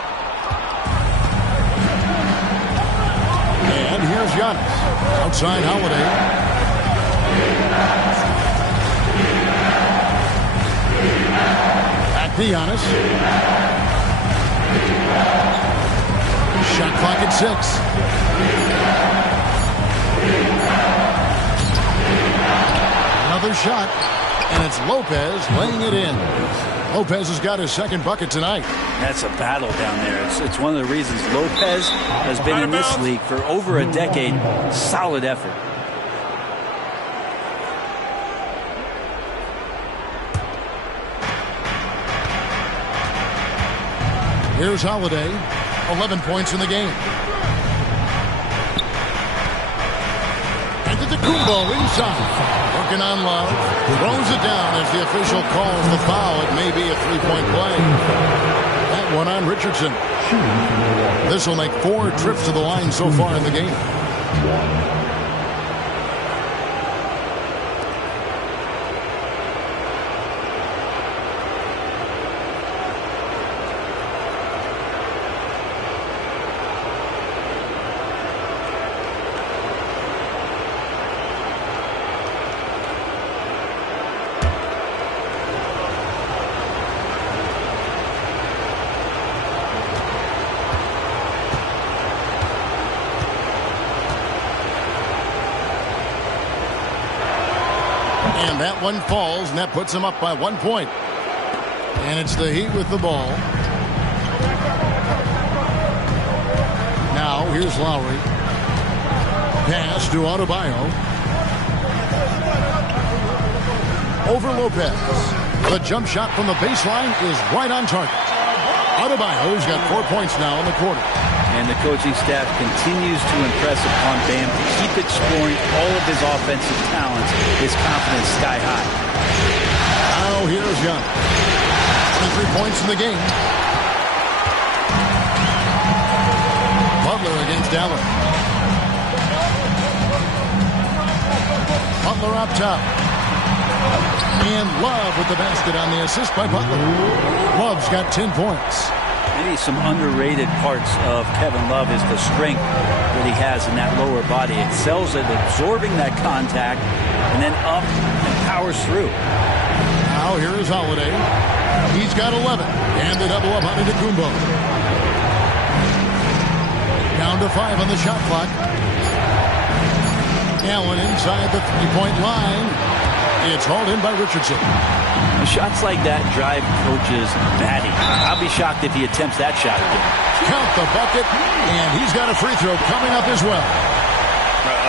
And here's Giannis. Outside Holiday. Back to Giannis. Shot clock at 6. Another shot, and it's Lopez laying it in. Lopez has got his 2nd bucket tonight. That's a battle down there. It's one of the reasons Lopez has been in this league for over a decade. Solid effort. Here's Holiday. 11 points in the game. Antetokounmpo inside. Working on Love. Throws it down as the official calls the foul. It may be a 3-point play. That one on Richardson. This will make 4 trips to the line so far in the game. And that one falls, and that puts them up by 1 point. And it's the Heat with the ball. Now, here's Lowry. Pass to Adebayo. Over Lopez. The jump shot from the baseline is right on target. Adebayo's got 4 points now in the quarter. And the coaching staff continues to impress upon Bam to keep exploring all of his offensive talents, his confidence sky high. Now here's Young. 23 points in the game. Butler against Allen. Butler up top. And Love with the basket on the assist by Butler. Love's got 10 points. Maybe some underrated parts of Kevin Love is the strength that he has in that lower body. Excels at absorbing that contact and then up and powers through. Now here is Holiday. He's got 11. And the double up on Antetokounmpo. Down to 5 on the shot clock. Allen inside the three-point line. It's hauled in by Richardson. Shots like that drive coaches batty. I'll be shocked if he attempts that shot again. Count the bucket, and he's got a free throw coming up as well.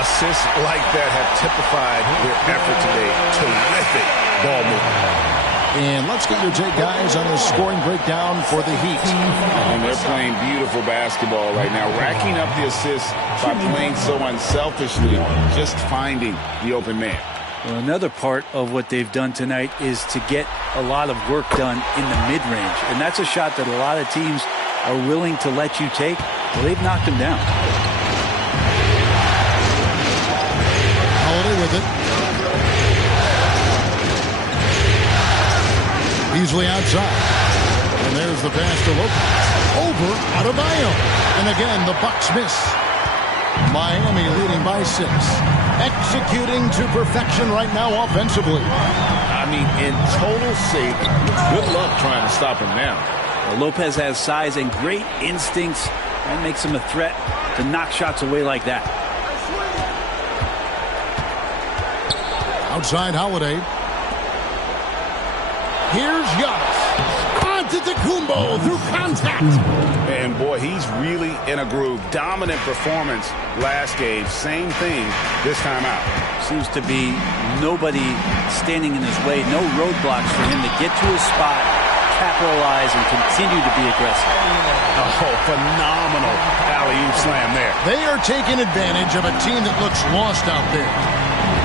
Assists like that have typified their effort today. Terrific ball movement. And let's get your take, guys, on the scoring breakdown for the Heat. And they're playing beautiful basketball right now, racking up the assists by playing so unselfishly, just finding the open man. Well, another part of what they've done tonight is to get a lot of work done in the mid-range. And that's a shot that a lot of teams are willing to let you take. Well, they've knocked him down. Holiday with it. Beasley outside. And there's the pass to Lopez. Over Adebayo. And again, the Bucks miss. Miami leading by 6. Executing to perfection right now offensively. I mean, in total shape. Good luck trying to stop him now. Well, Lopez has size and great instincts. That makes him a threat to knock shots away like that. Outside Holiday. Here's Giannis. Antetokounmpo through contact. And boy, he's really in a groove. Dominant performance last game. Same thing this time out. Seems to be nobody standing in his way. No roadblocks for him to get to his spot, capitalize, and continue to be aggressive. Oh, phenomenal alley-oop slam there. They are taking advantage of a team that looks lost out there.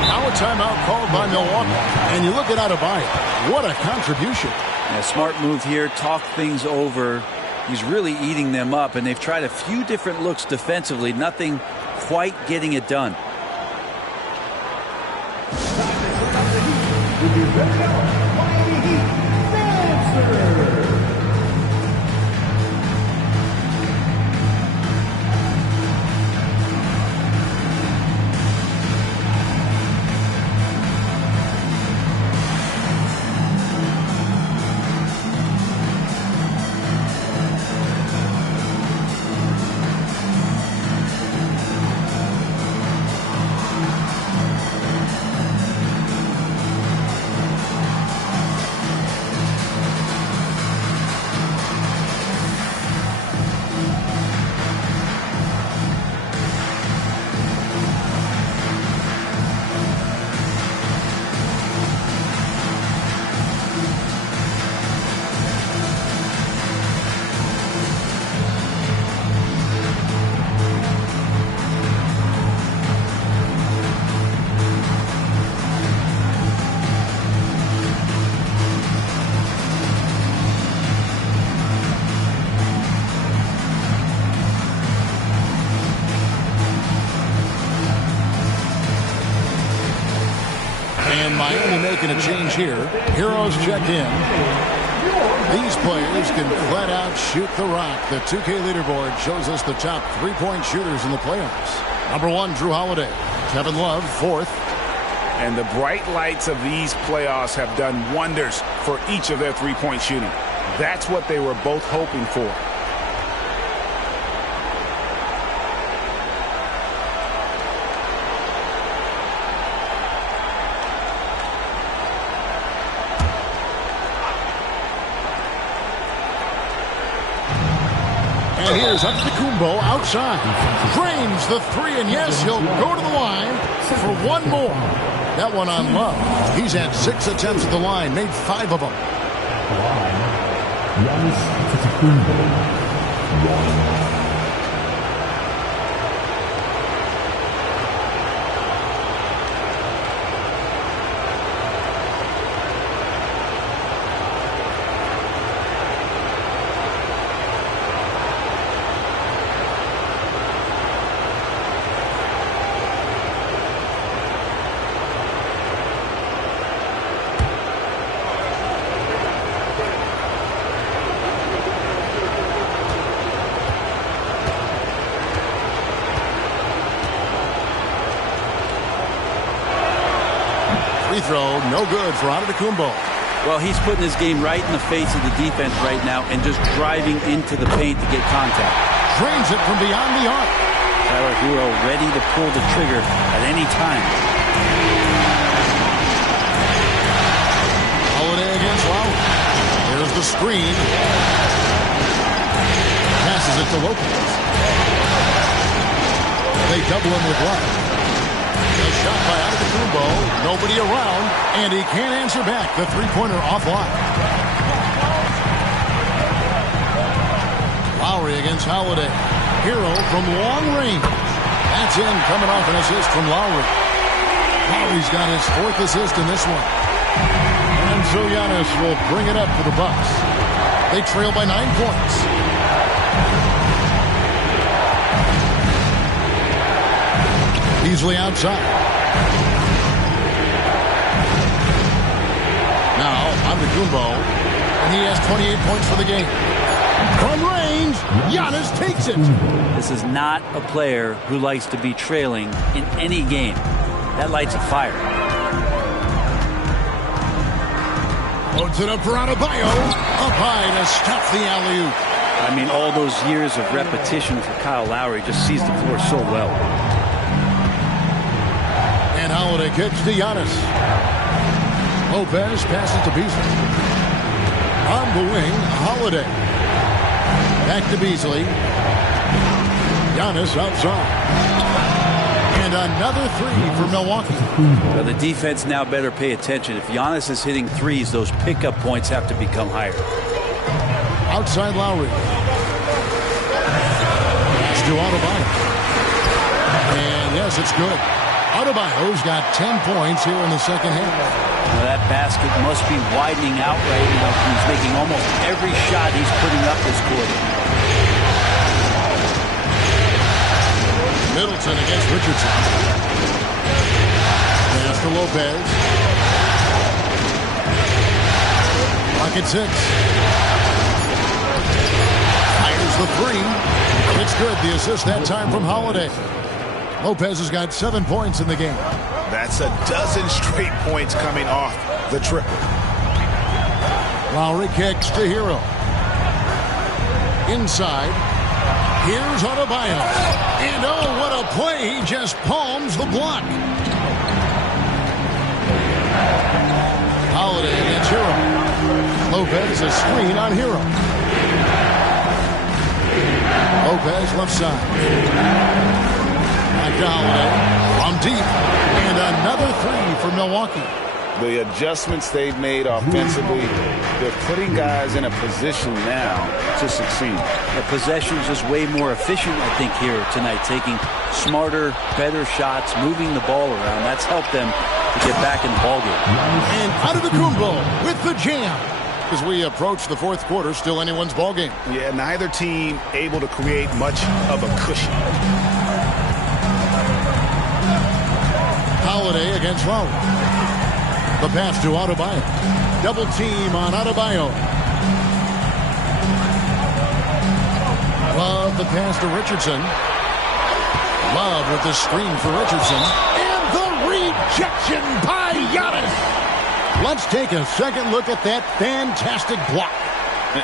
Now a timeout called by Milwaukee. And you look at Adebayo. What a contribution. A smart move here. Talk things over. He's really eating them up, and they've tried a few different looks defensively. Nothing quite getting it done. And Miami making a change here. Heroes check in. These players can flat out shoot the rock. The 2K leaderboard shows us the top three-point shooters in the playoffs. Number 1, Drew Holiday. Kevin Love, 4th. And the bright lights of these playoffs have done wonders for each of their three-point shooting. That's what they were both hoping for. And here's Antetokounmpo outside. Drains the 3, and yes, he'll go to the line for one more. That one on Love. He's had 6 attempts at the line, made 5 of them. Free throw, no good for Antetokounmpo. Well, he's putting his game right in the face of the defense right now and just driving into the paint to get contact. Drains it from beyond the arc. Tyler Herro ready to pull the trigger at any time. Holiday against Lowry. There's the screen. Passes it to Lopez. They double him with Love. A shot by Antetokounmpo. Nobody around, and he can't answer back. The three-pointer offline. Lowry against Holiday. Herro from long range. That's in, coming off an assist from Lowry. Lowry's got his fourth assist in this one. And so Giannis will bring it up for the Bucks. They trail by 9 points. Beasley outside. Now, Antetokounmpo, and he has 28 points for the game. From range, Giannis takes it. This is not a player who likes to be trailing in any game. That lights a fire. Loads it up for Adebayo. Up high to stop the alley-oop. I mean, all those years of repetition for Kyle Lowry just sees the floor so well. And Holiday kicks to Giannis. Lopez passes to Beasley. On the wing, Holiday. Back to Beasley. Giannis outside. And another three for Milwaukee. Well, the defense now better pay attention. If Giannis is hitting threes, those pickup points have to become higher. Outside Lowry. Pass to Adebayo. And yes, it's good. Adebayo's got 10 points here in the second half. Now that basket must be widening out right now. He's making almost every shot he's putting up this quarter. Middleton against Richardson. Pass to Lopez. Clock at 6. Fires the three. It's good. The assist that time from Holiday. Lopez has got 7 points in the game. That's a dozen straight points coming off the triple. Lowry kicks to Herro. Inside. Here's Adebayo. And oh, what a play. He just palms the block. Holiday against Herro. Lopez a screen on Herro. Lopez left side. Back to Holiday from deep, and another three for Milwaukee. The adjustments they've made offensively, they're putting guys in a position now to succeed. The possession's just way more efficient, I think, here tonight, taking smarter, better shots, moving the ball around. That's helped them to get back in the ballgame. And Antetokounmpo with the jam. As we approach the fourth quarter, still anyone's ballgame. Yeah, neither team able to create much of a cushion. Holiday against Lowry. The pass to Adebayo. Double team on Adebayo. Love the pass to Richardson. Love with the screen for Richardson. And the rejection by Giannis. Let's take a second look at that fantastic block.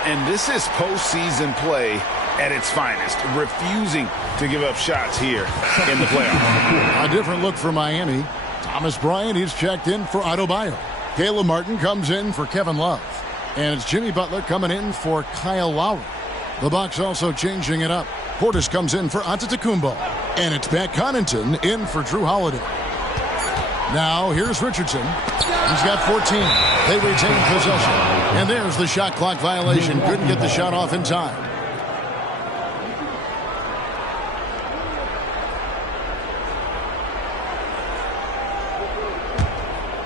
And this is postseason play at its finest, refusing to give up shots here in the playoffs. A different look for Miami. Thomas Bryant, he's checked in for Adebayo. Caleb Martin comes in for Kevin Love. And it's Jimmy Butler coming in for Kyle Lowry. The Bucks also changing it up. Portis comes in for Antetokounmpo. And it's Pat Connaughton in for Drew Holiday. Now here's Richardson. He's got 14. They retain possession. And there's the shot clock violation. Couldn't get the shot off in time.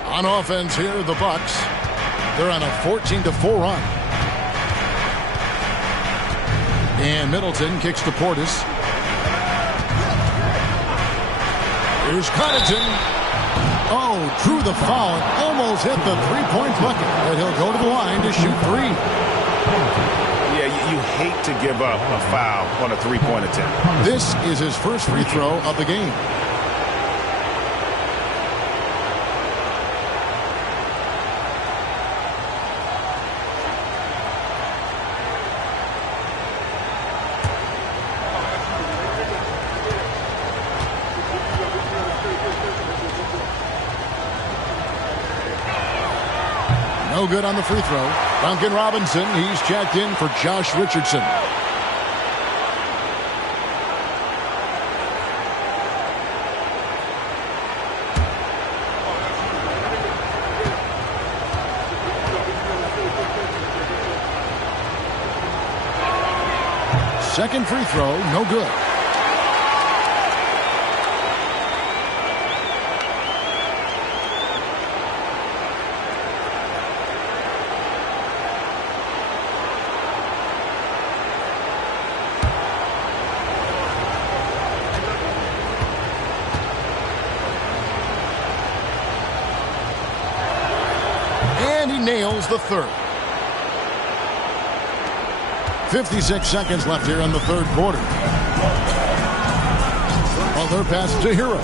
On offense here, the Bucks. They're on a 14-4 run. And Middleton kicks to Portis. Here's Connaughton. Oh, drew the foul and almost hit the three-point bucket. But he'll go to the line to shoot three. Yeah, you hate to give up a foul on a three-point attempt. This is his first free throw of the game. No good on the free throw. Duncan Robinson, he's checked in for Josh Richardson. Second free throw, no good. Nails the third. 56 seconds left here in the third quarter. Butler pass to Hero.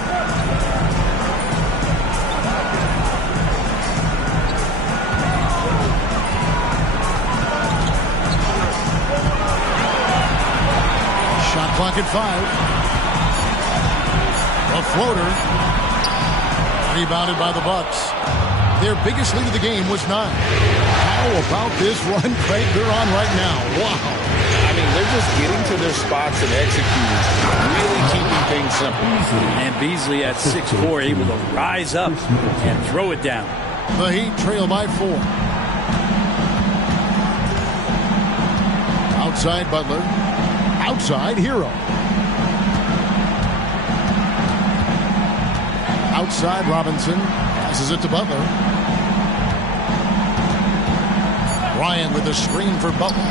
Shot clock at 5. A floater. Rebounded by the Bucks. Their biggest lead of the game was 9. How about this run, Craig, they're on right now? Wow. I mean, they're just getting to their spots and executing, really keeping things simple. And Beasley at 6'4", able to rise up and throw it down. The Heat trail by 4. Outside Butler. Outside Hero. Outside Robinson. Passes it to Butler. Bryant with a screen for Butler.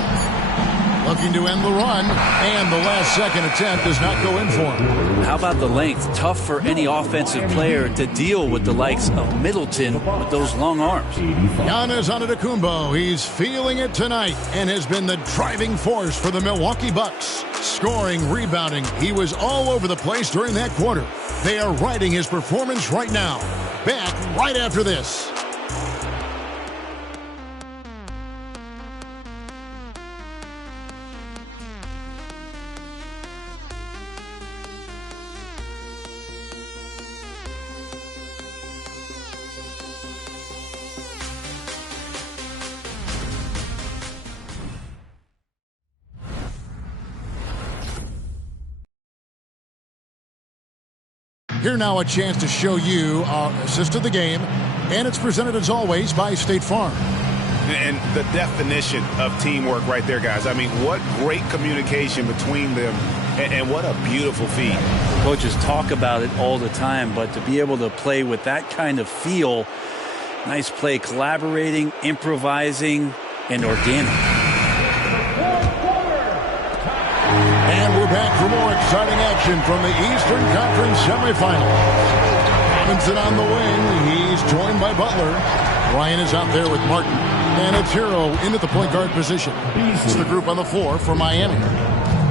Looking to end the run. And the last second attempt does not go in for him. How about the length? Tough for any offensive player to deal with the likes of Middleton with those long arms. Giannis Antetokounmpo. He's feeling it tonight and has been the driving force for the Milwaukee Bucks. Scoring, rebounding. He was all over the place during that quarter. They are riding his performance right now. Back right after this. Here now a chance to show you our assist of the game, and it's presented as always by State Farm. And the definition of teamwork right there, guys. I mean, what great communication between them, and what a beautiful feed. Coaches talk about it all the time, but to be able to play with that kind of feel, nice play, collaborating, improvising, and organic. And we're back for more exciting action from the Eastern Conference semifinals. Robinson on the wing. He's joined by Butler. Ryan is out there with Martin. And it's Hero into the point guard position. It's the group on the floor for Miami.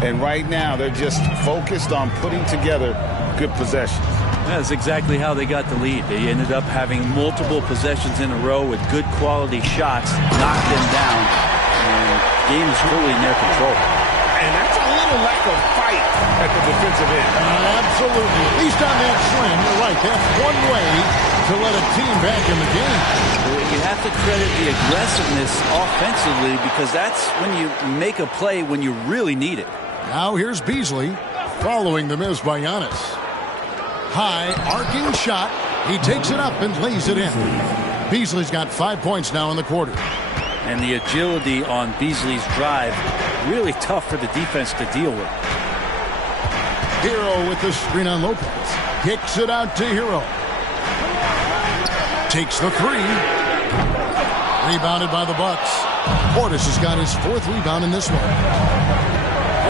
And right now, they're just focused on putting together good possessions. That's exactly how they got the lead. They ended up having multiple possessions in a row with good quality shots, knocked them down, and game is fully in their control. And that's a little lack of fight at the defensive end. Absolutely. At least on that slam, you're right. That's one way to let a team back in the game. You have to credit the aggressiveness offensively because that's when you make a play when you really need it. Now here's Beasley following the miss by Giannis. High arcing shot, He takes it up and lays it in. Beasley's got 5 points now in the quarter. And the agility on Beasley's drive, really tough for the defense to deal with. Hero with the screen on Lopez. Kicks it out to Hero. Takes the three. Rebounded by the Bucks. Portis has got his 4th rebound in this one.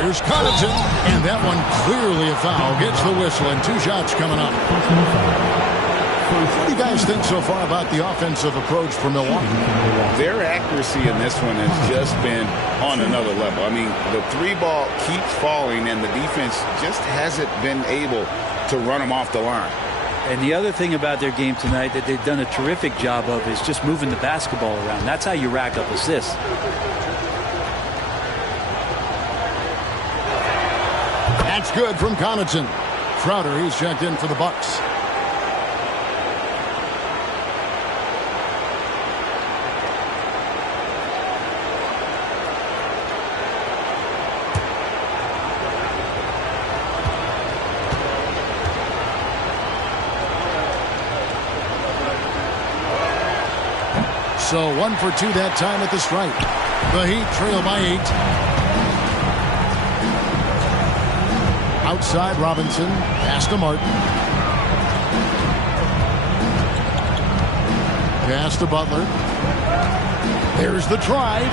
Here's Connaughton, and that one clearly a foul. Gets the whistle, and 2 shots coming up. What do you guys think so far about the offensive approach for Milwaukee? Their accuracy in this one has just been on another level. I mean, the 3-ball keeps falling, and the defense just hasn't been able to run them off the line. And the other thing about their game tonight that they've done a terrific job of is just moving the basketball around. That's how you rack up assists. That's good from Connaughton. Crowder, he's checked in for the Bucks. So 1 for 2 that time at the stripe. The Heat trail by 8. Outside Robinson. Pass to Martin. Pass to Butler. There's the drive.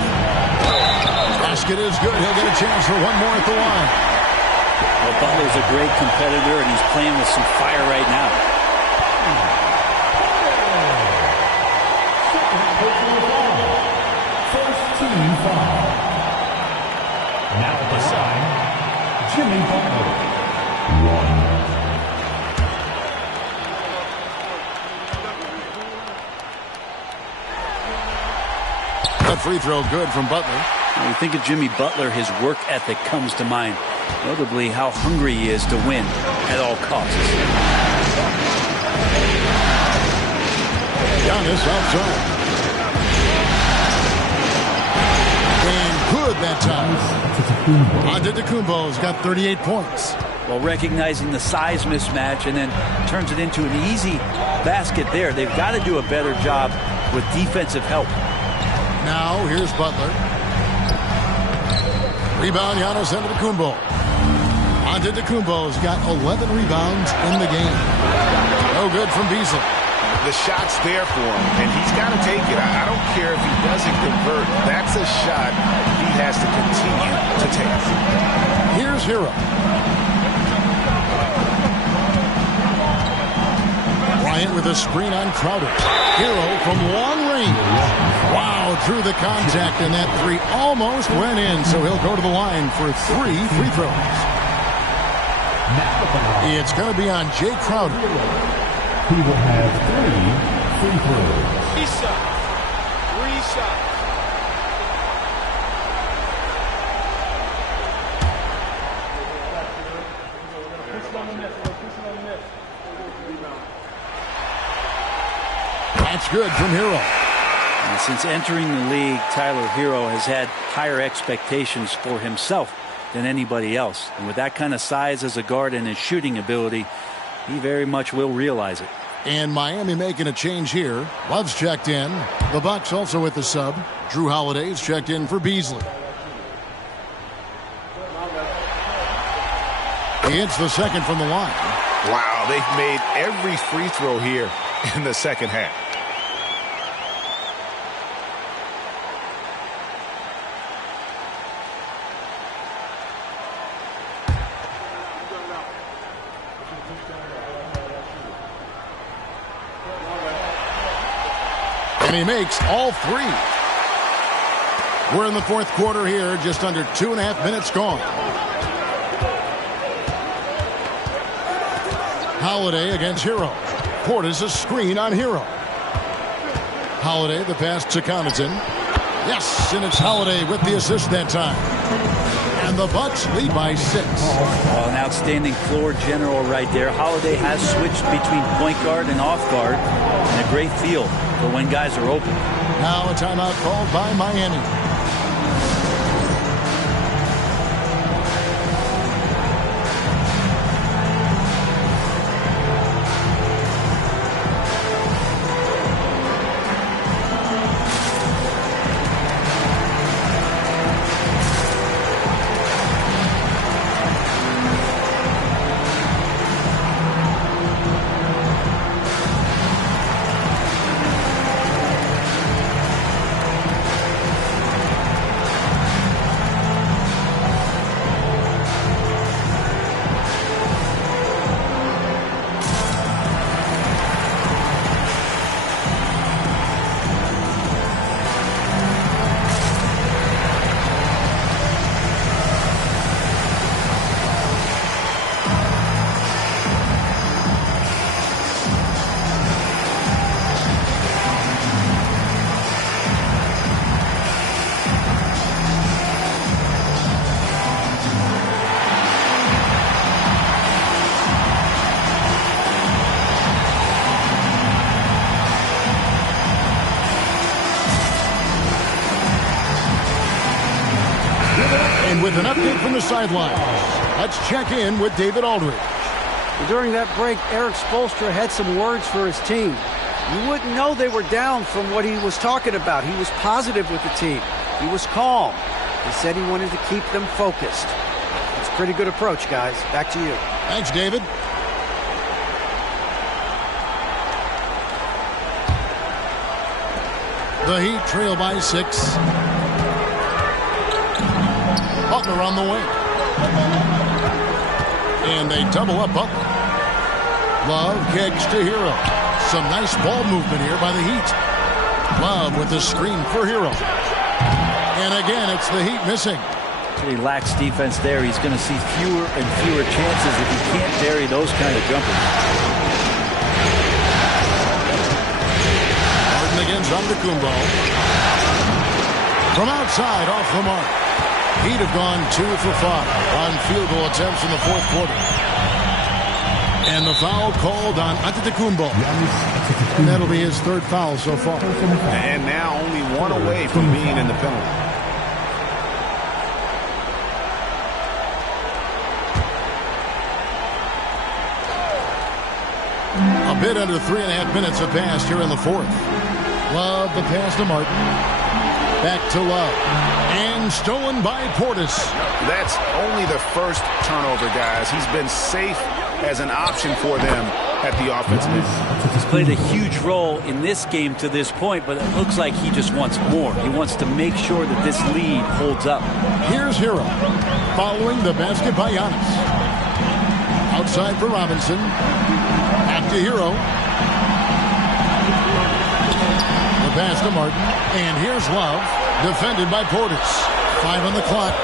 Basket is good. He'll get a chance for one more at the line. Well, Butler's a great competitor, and he's playing with some fire right now. Now at the side, Jimmy Butler. 1. That free throw good from Butler. When you think of Jimmy Butler, his work ethic comes to mind. Notably, how hungry he is to win at all costs. Giannis outside. Good that time. Antetokounmpo's got 38 points. Well, recognizing the size mismatch and then turns it into an easy basket there. They've got to do a better job with defensive help. Now, here's Butler. Rebound, Giannis Antetokounmpo. Antetokounmpo's got 11 rebounds in the game. No good from Beasley. The shot's there for him, and he's got to take it. I don't care if he doesn't convert. That's a shot he has to continue to take. Here's Hero. Bryant with a screen on Crowder. Hero from long range. Wow, through the contact, and that 3 almost went in, so he'll go to the line for 3 free throws. It's going to be on Jay Crowder. He will have 3 free throws. Reset. That's good from Hero. And since entering the league, Tyler Hero has had higher expectations for himself than anybody else. And with that kind of size as a guard and his shooting ability, he very much will realize it. And Miami making a change here. Love's checked in. The Bucks also with the sub. Drew Holiday's checked in for Beasley. He hits the second from the line. Wow, they've made every free throw here in the second half. And he makes all 3. We're in the 4th quarter here, just under 2.5 minutes gone. Holiday against Hero. Portis a screen on Hero. Holiday, the pass to Connaughton. Yes, and it's Holiday with the assist that time. And the Bucks lead by 6. Well, an outstanding floor general right there. Holiday has switched between point guard and off guard, and a great feel for when guys are open. Now a timeout called by Miami. with an update from the sidelines. Let's check in with David Aldridge. During that break, Eric Spoelstra had some words for his team. You wouldn't know they were down from what he was talking about. He was positive with the team. He was calm. He said he wanted to keep them focused. It's a pretty good approach, guys. Back to you. Thanks, David. The Heat trail by 6. Butler on the wing. And they double up Butler. Love kicks to Hero. Some nice ball movement here by the Heat. Love with the screen for Hero. And again, it's the Heat missing. He lacks defense there. He's going to see fewer and fewer chances if he can't bury those kind of jumpers. Harden against Antetokounmpo. From outside, off the mark. Heat have gone 2 for 5 on field goal attempts in the fourth quarter. And the foul called on Antetokounmpo. And that'll be his third foul so far. And now only one away from being in the penalty. A bit under 3.5 minutes have passed here in the fourth. Love the pass to Martin. Back to Love. And stolen by Portis. That's only the first turnover, guys. He's been safe as an option for them at the offensive end. He's played a huge role in this game to this point, but it looks like he just wants more. He wants to make sure that this lead holds up. Here's Hero. Following the basket by Giannis. Outside for Robinson. Back to Hero. The pass to Martin. And here's Love. Defended by Portis. 5 on the clock.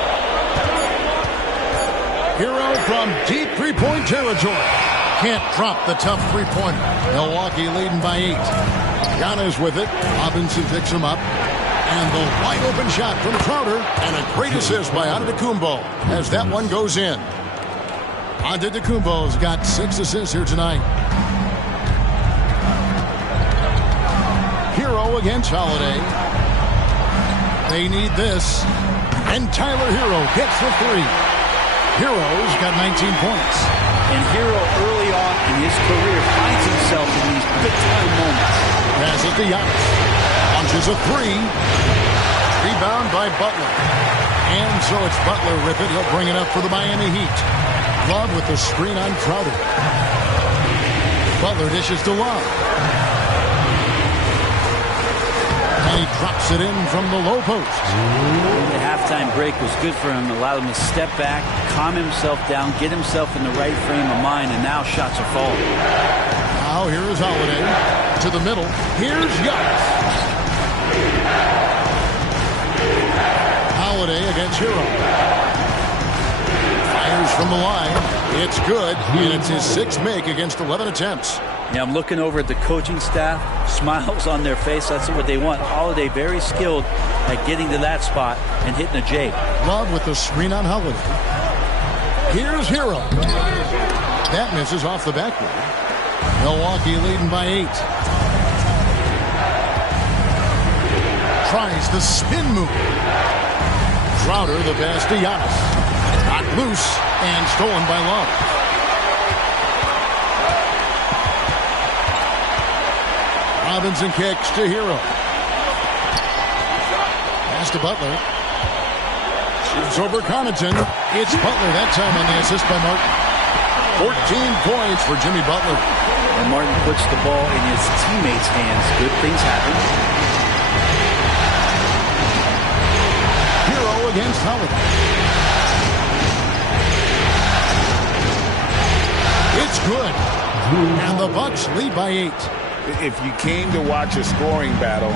Hero from deep three-point territory. Can't drop the tough three-pointer. Milwaukee leading by 8. Giannis with it. Robinson picks him up. And the wide-open shot from Crowder. And a great assist by Antetokounmpo as that one goes in. Antetokounmpo's got 6 assists here tonight. Hero against Holiday. They need this. And Tyler Hero gets the 3. Hero's got 19 points. And Hero early on in his career finds himself in these big-time moments. Passes to Giannis. Launches a 3. Rebound by Butler. And so it's Butler with it. He'll bring it up for the Miami Heat. Love with the screen on Crowder. Butler dishes to Love. And he drops it in from the low post. The halftime break was good for him. Allowed him to step back, calm himself down, get himself in the right frame of mind, and now shots are falling. Now here is Holiday to the middle. Here's Giannis. Holiday against Hero. Fires from the line. It's good, and it's his 6th make against 11 attempts. Yeah, I'm looking over at the coaching staff. Smiles on their face. That's what they want. Holiday very skilled at getting to that spot and hitting a J. Love with the screen on Holiday. Here's Hero. That misses off the backboard. Milwaukee leading by 8. Tries the spin move. Crowder the pass to Giannis. Got loose and stolen by Love. Robinson kicks to Hero. Pass to Butler. Shoots over Connaughton. It's Butler that time on the assist by Martin. 14 points for Jimmy Butler. And Martin puts the ball in his teammates' hands. Good things happen. Hero against Holiday. It's good. And the Bucks lead by 8. If you came to watch a scoring battle,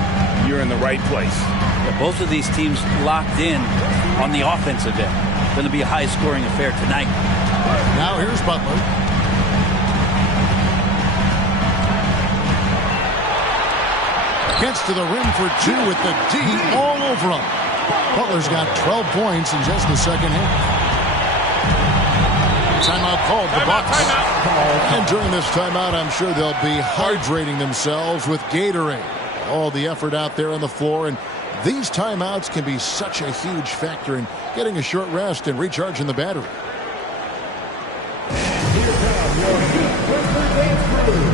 you're in the right place. Yeah, both of these teams locked in on the offensive end. Going to be a high-scoring affair tonight. Now here's Butler. Gets to the rim for 2 with the D all over him. Butler's got 12 points in just the second half. Timeout called the Bucks. And during this timeout, I'm sure they'll be hydrating themselves with Gatorade. All the effort out there on the floor and These timeouts can be such a huge factor in getting a short rest and recharging the battery. Here come your Heat winter dance crew.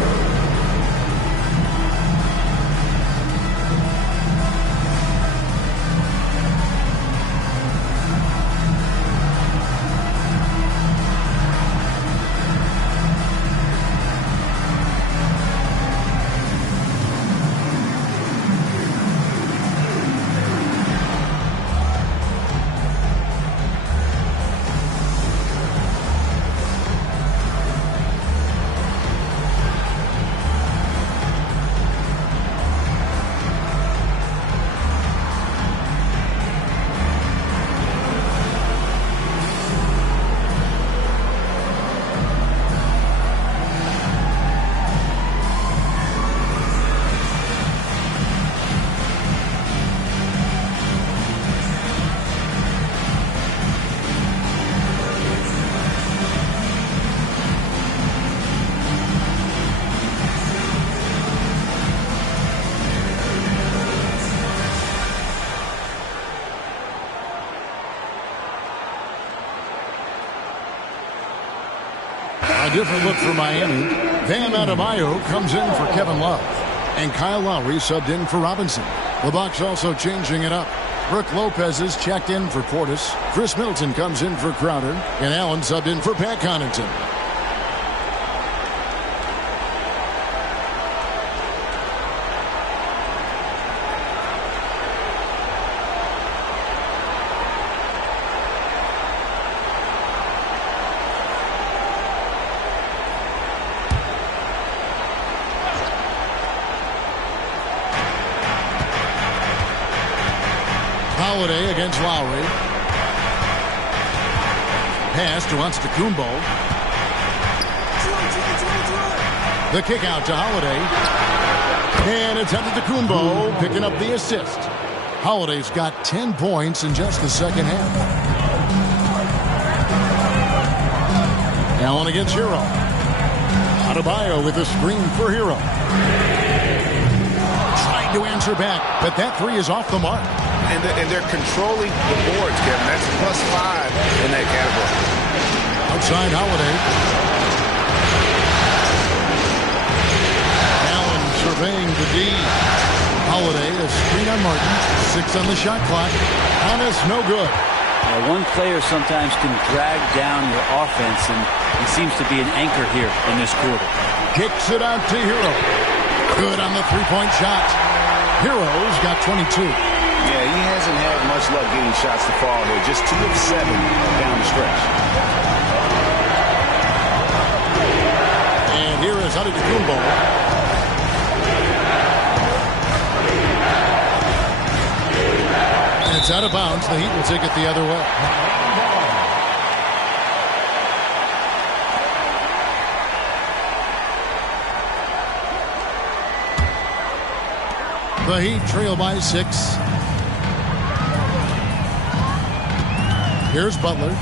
A different look for Miami. Bam Adebayo comes in for Kevin Love. And Kyle Lowry subbed in for Robinson. The Bucks also changing it up. Brook Lopez is checked in for Portis. Chris Middleton comes in for Crowder. And Allen subbed in for Pat Connaughton. Holiday against Lowry. Pass to Antetokounmpo. The kick out to Holiday. And it's Antetokounmpo picking up the assist. Holiday's got 10 points in just the second half. Allen against Hero. Adebayo with a screen for Hero. Trying to answer back, but that three is off the mark. And they're controlling the boards, Kevin. That's +5 in that category. Outside Holiday. Allen surveying the D. Holiday, a screen on Martin. 6 on the shot clock. Honest, no good. One player sometimes can drag down your offense, and he seems to be an anchor here in this quarter. Kicks it out to Hero. Good on the three-point shot. Hero's got 22. Yeah, he hasn't had much luck getting shots to fall here. Just 2 of 7 down the stretch. And here is Antetokounmpo. And it's out of bounds. The Heat will take it the other way. The Heat trail by 6. Here's Butler.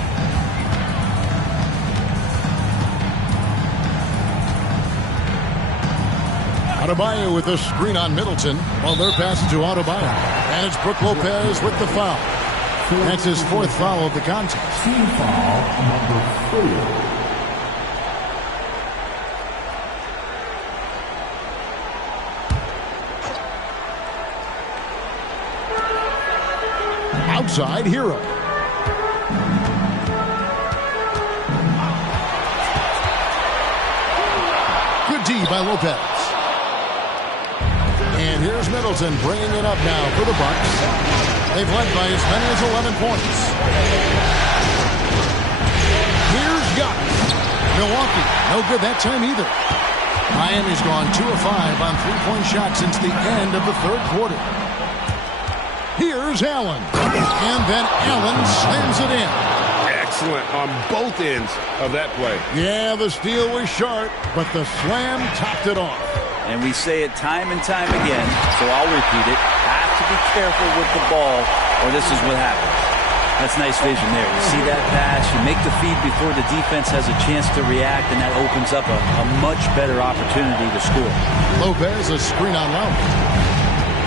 Adebayo with a screen on Middleton. Butler passes to Adebayo. And it's Brook Lopez with the foul. That's his 4th foul of the contest. Team foul number 4. Outside Hero. Good D by Lopez. And here's Middleton bringing it up now for the Bucks. They've led by as many as 11 points. Here's Giannis. Milwaukee, no good that time either. Miami's gone 2 of 5 on three-point shots since the end of the 3rd quarter. Here's Allen. And then Allen slams it in. Excellent on both ends of that play. Yeah, the steal was sharp, but the slam topped it off. And we say it time and time again, so I'll repeat it. Have to be careful with the ball, or this is what happens. That's nice vision there. You see that pass, you make the feed before the defense has a chance to react, and that opens up a much better opportunity to score. Lopez, a screen on Lowry.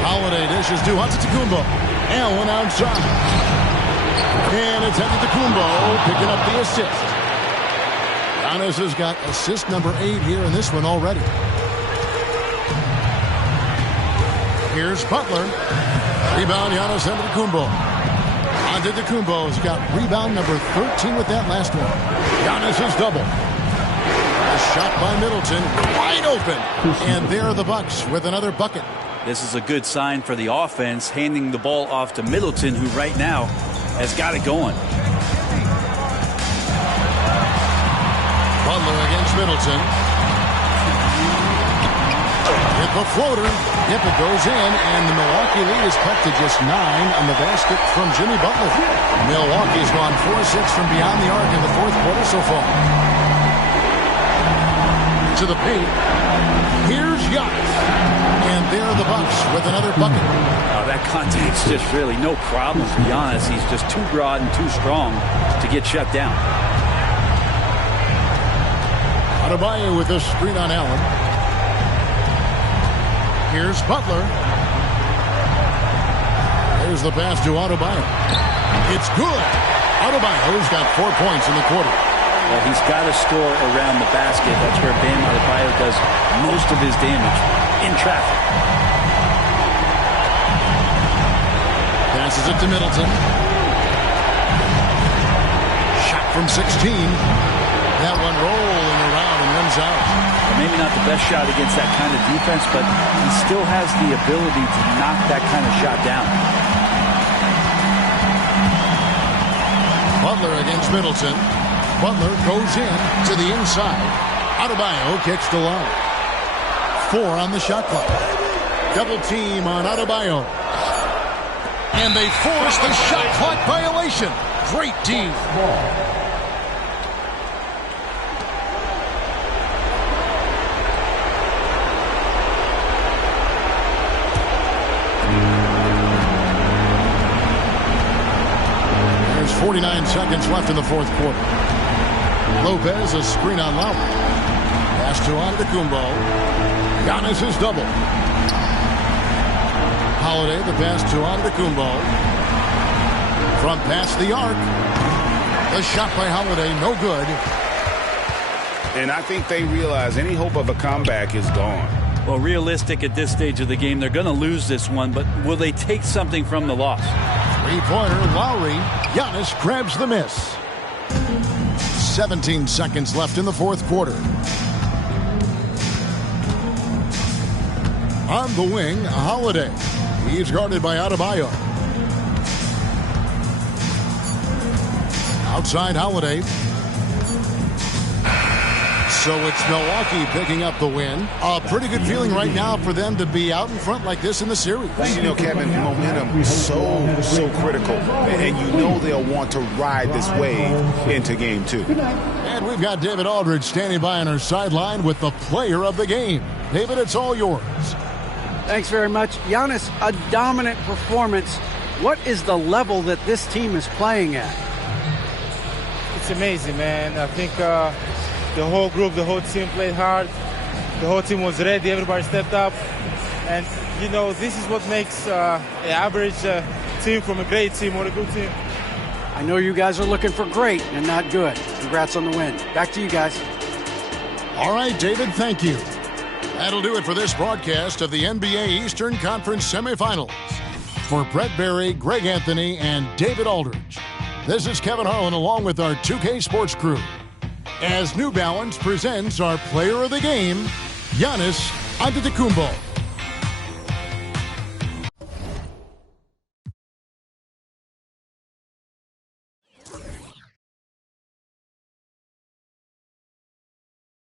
Holiday dishes to Antetokounmpo. Allen outside. And it's Antetokounmpo picking up the assist. Giannis has got assist number 8 here in this one already. Here's Butler. Rebound, Giannis Antetokounmpo. Antetokounmpo's got rebound number 13 with that last one. Giannis is double. A shot by Middleton, wide open. And there are the Bucks with another bucket. This is a good sign for the offense, handing the ball off to Middleton, who right now has got it going. Butler against Middleton. Hit the floater. If it goes in, and the Milwaukee lead is cut to just 9 on the basket from Jimmy Butler. Milwaukee's gone 4-6 from beyond the arc in the fourth quarter so far. To the paint. Here's Giannis. And there are the Bucks with another bucket. That contact's just really no problem for Giannis. He's just too broad and too strong to get shut down. Adebayo with a screen on Allen. Here's Butler. There's the pass to Adebayo. It's good. Adebayo's got 4 points in the quarter. Well, he's got to score around the basket. That's where Bam Adebayo does most of his damage, in traffic. Passes it to Middleton. Shot from 16. That one rolling around and runs out. Maybe not the best shot against that kind of defense, but he still has the ability to knock that kind of shot down. Butler against Middleton. Butler goes in to the inside. Adebayo kicks the line. 4 on the shot clock. Double team on Adebayo. And they force the shot clock violation. Great D. There's 49 seconds left in the fourth quarter. Lopez, a screen on Lowry. Pass to Antetokounmpo. Giannis is double. Holiday, the pass to Antetokounmpo. From past the arc. The shot by Holiday, no good. And I think they realize any hope of a comeback is gone. Well, realistic at this stage of the game, they're going to lose this one, but will they take something from the loss? Three-pointer, Lowry. Giannis grabs the miss. 17 seconds left in the fourth quarter. On the wing, Holiday. He's guarded by Adebayo. Outside Holiday. So it's Milwaukee picking up the win. A pretty good feeling right now for them to be out in front like this in the series. You know, Kevin, momentum is so critical. And you know they'll want to ride this wave into game 2. And we've got David Aldridge standing by on our sideline with the player of the game. David, it's all yours. Thanks very much. Giannis, a dominant performance. What is the level that this team is playing at? It's amazing, man. I think the whole group, the whole team played hard. The whole team was ready. Everybody stepped up. And, you know, this is what makes an average team from a great team or a good team. I know you guys are looking for great and not good. Congrats on the win. Back to you guys. All right, David, thank you. That'll do it for this broadcast of the NBA Eastern Conference semifinals. For Brett Berry, Greg Anthony, and David Aldridge, this is Kevin Harlan along with our 2K Sports crew, as New Balance presents our player of the game, Giannis Antetokounmpo.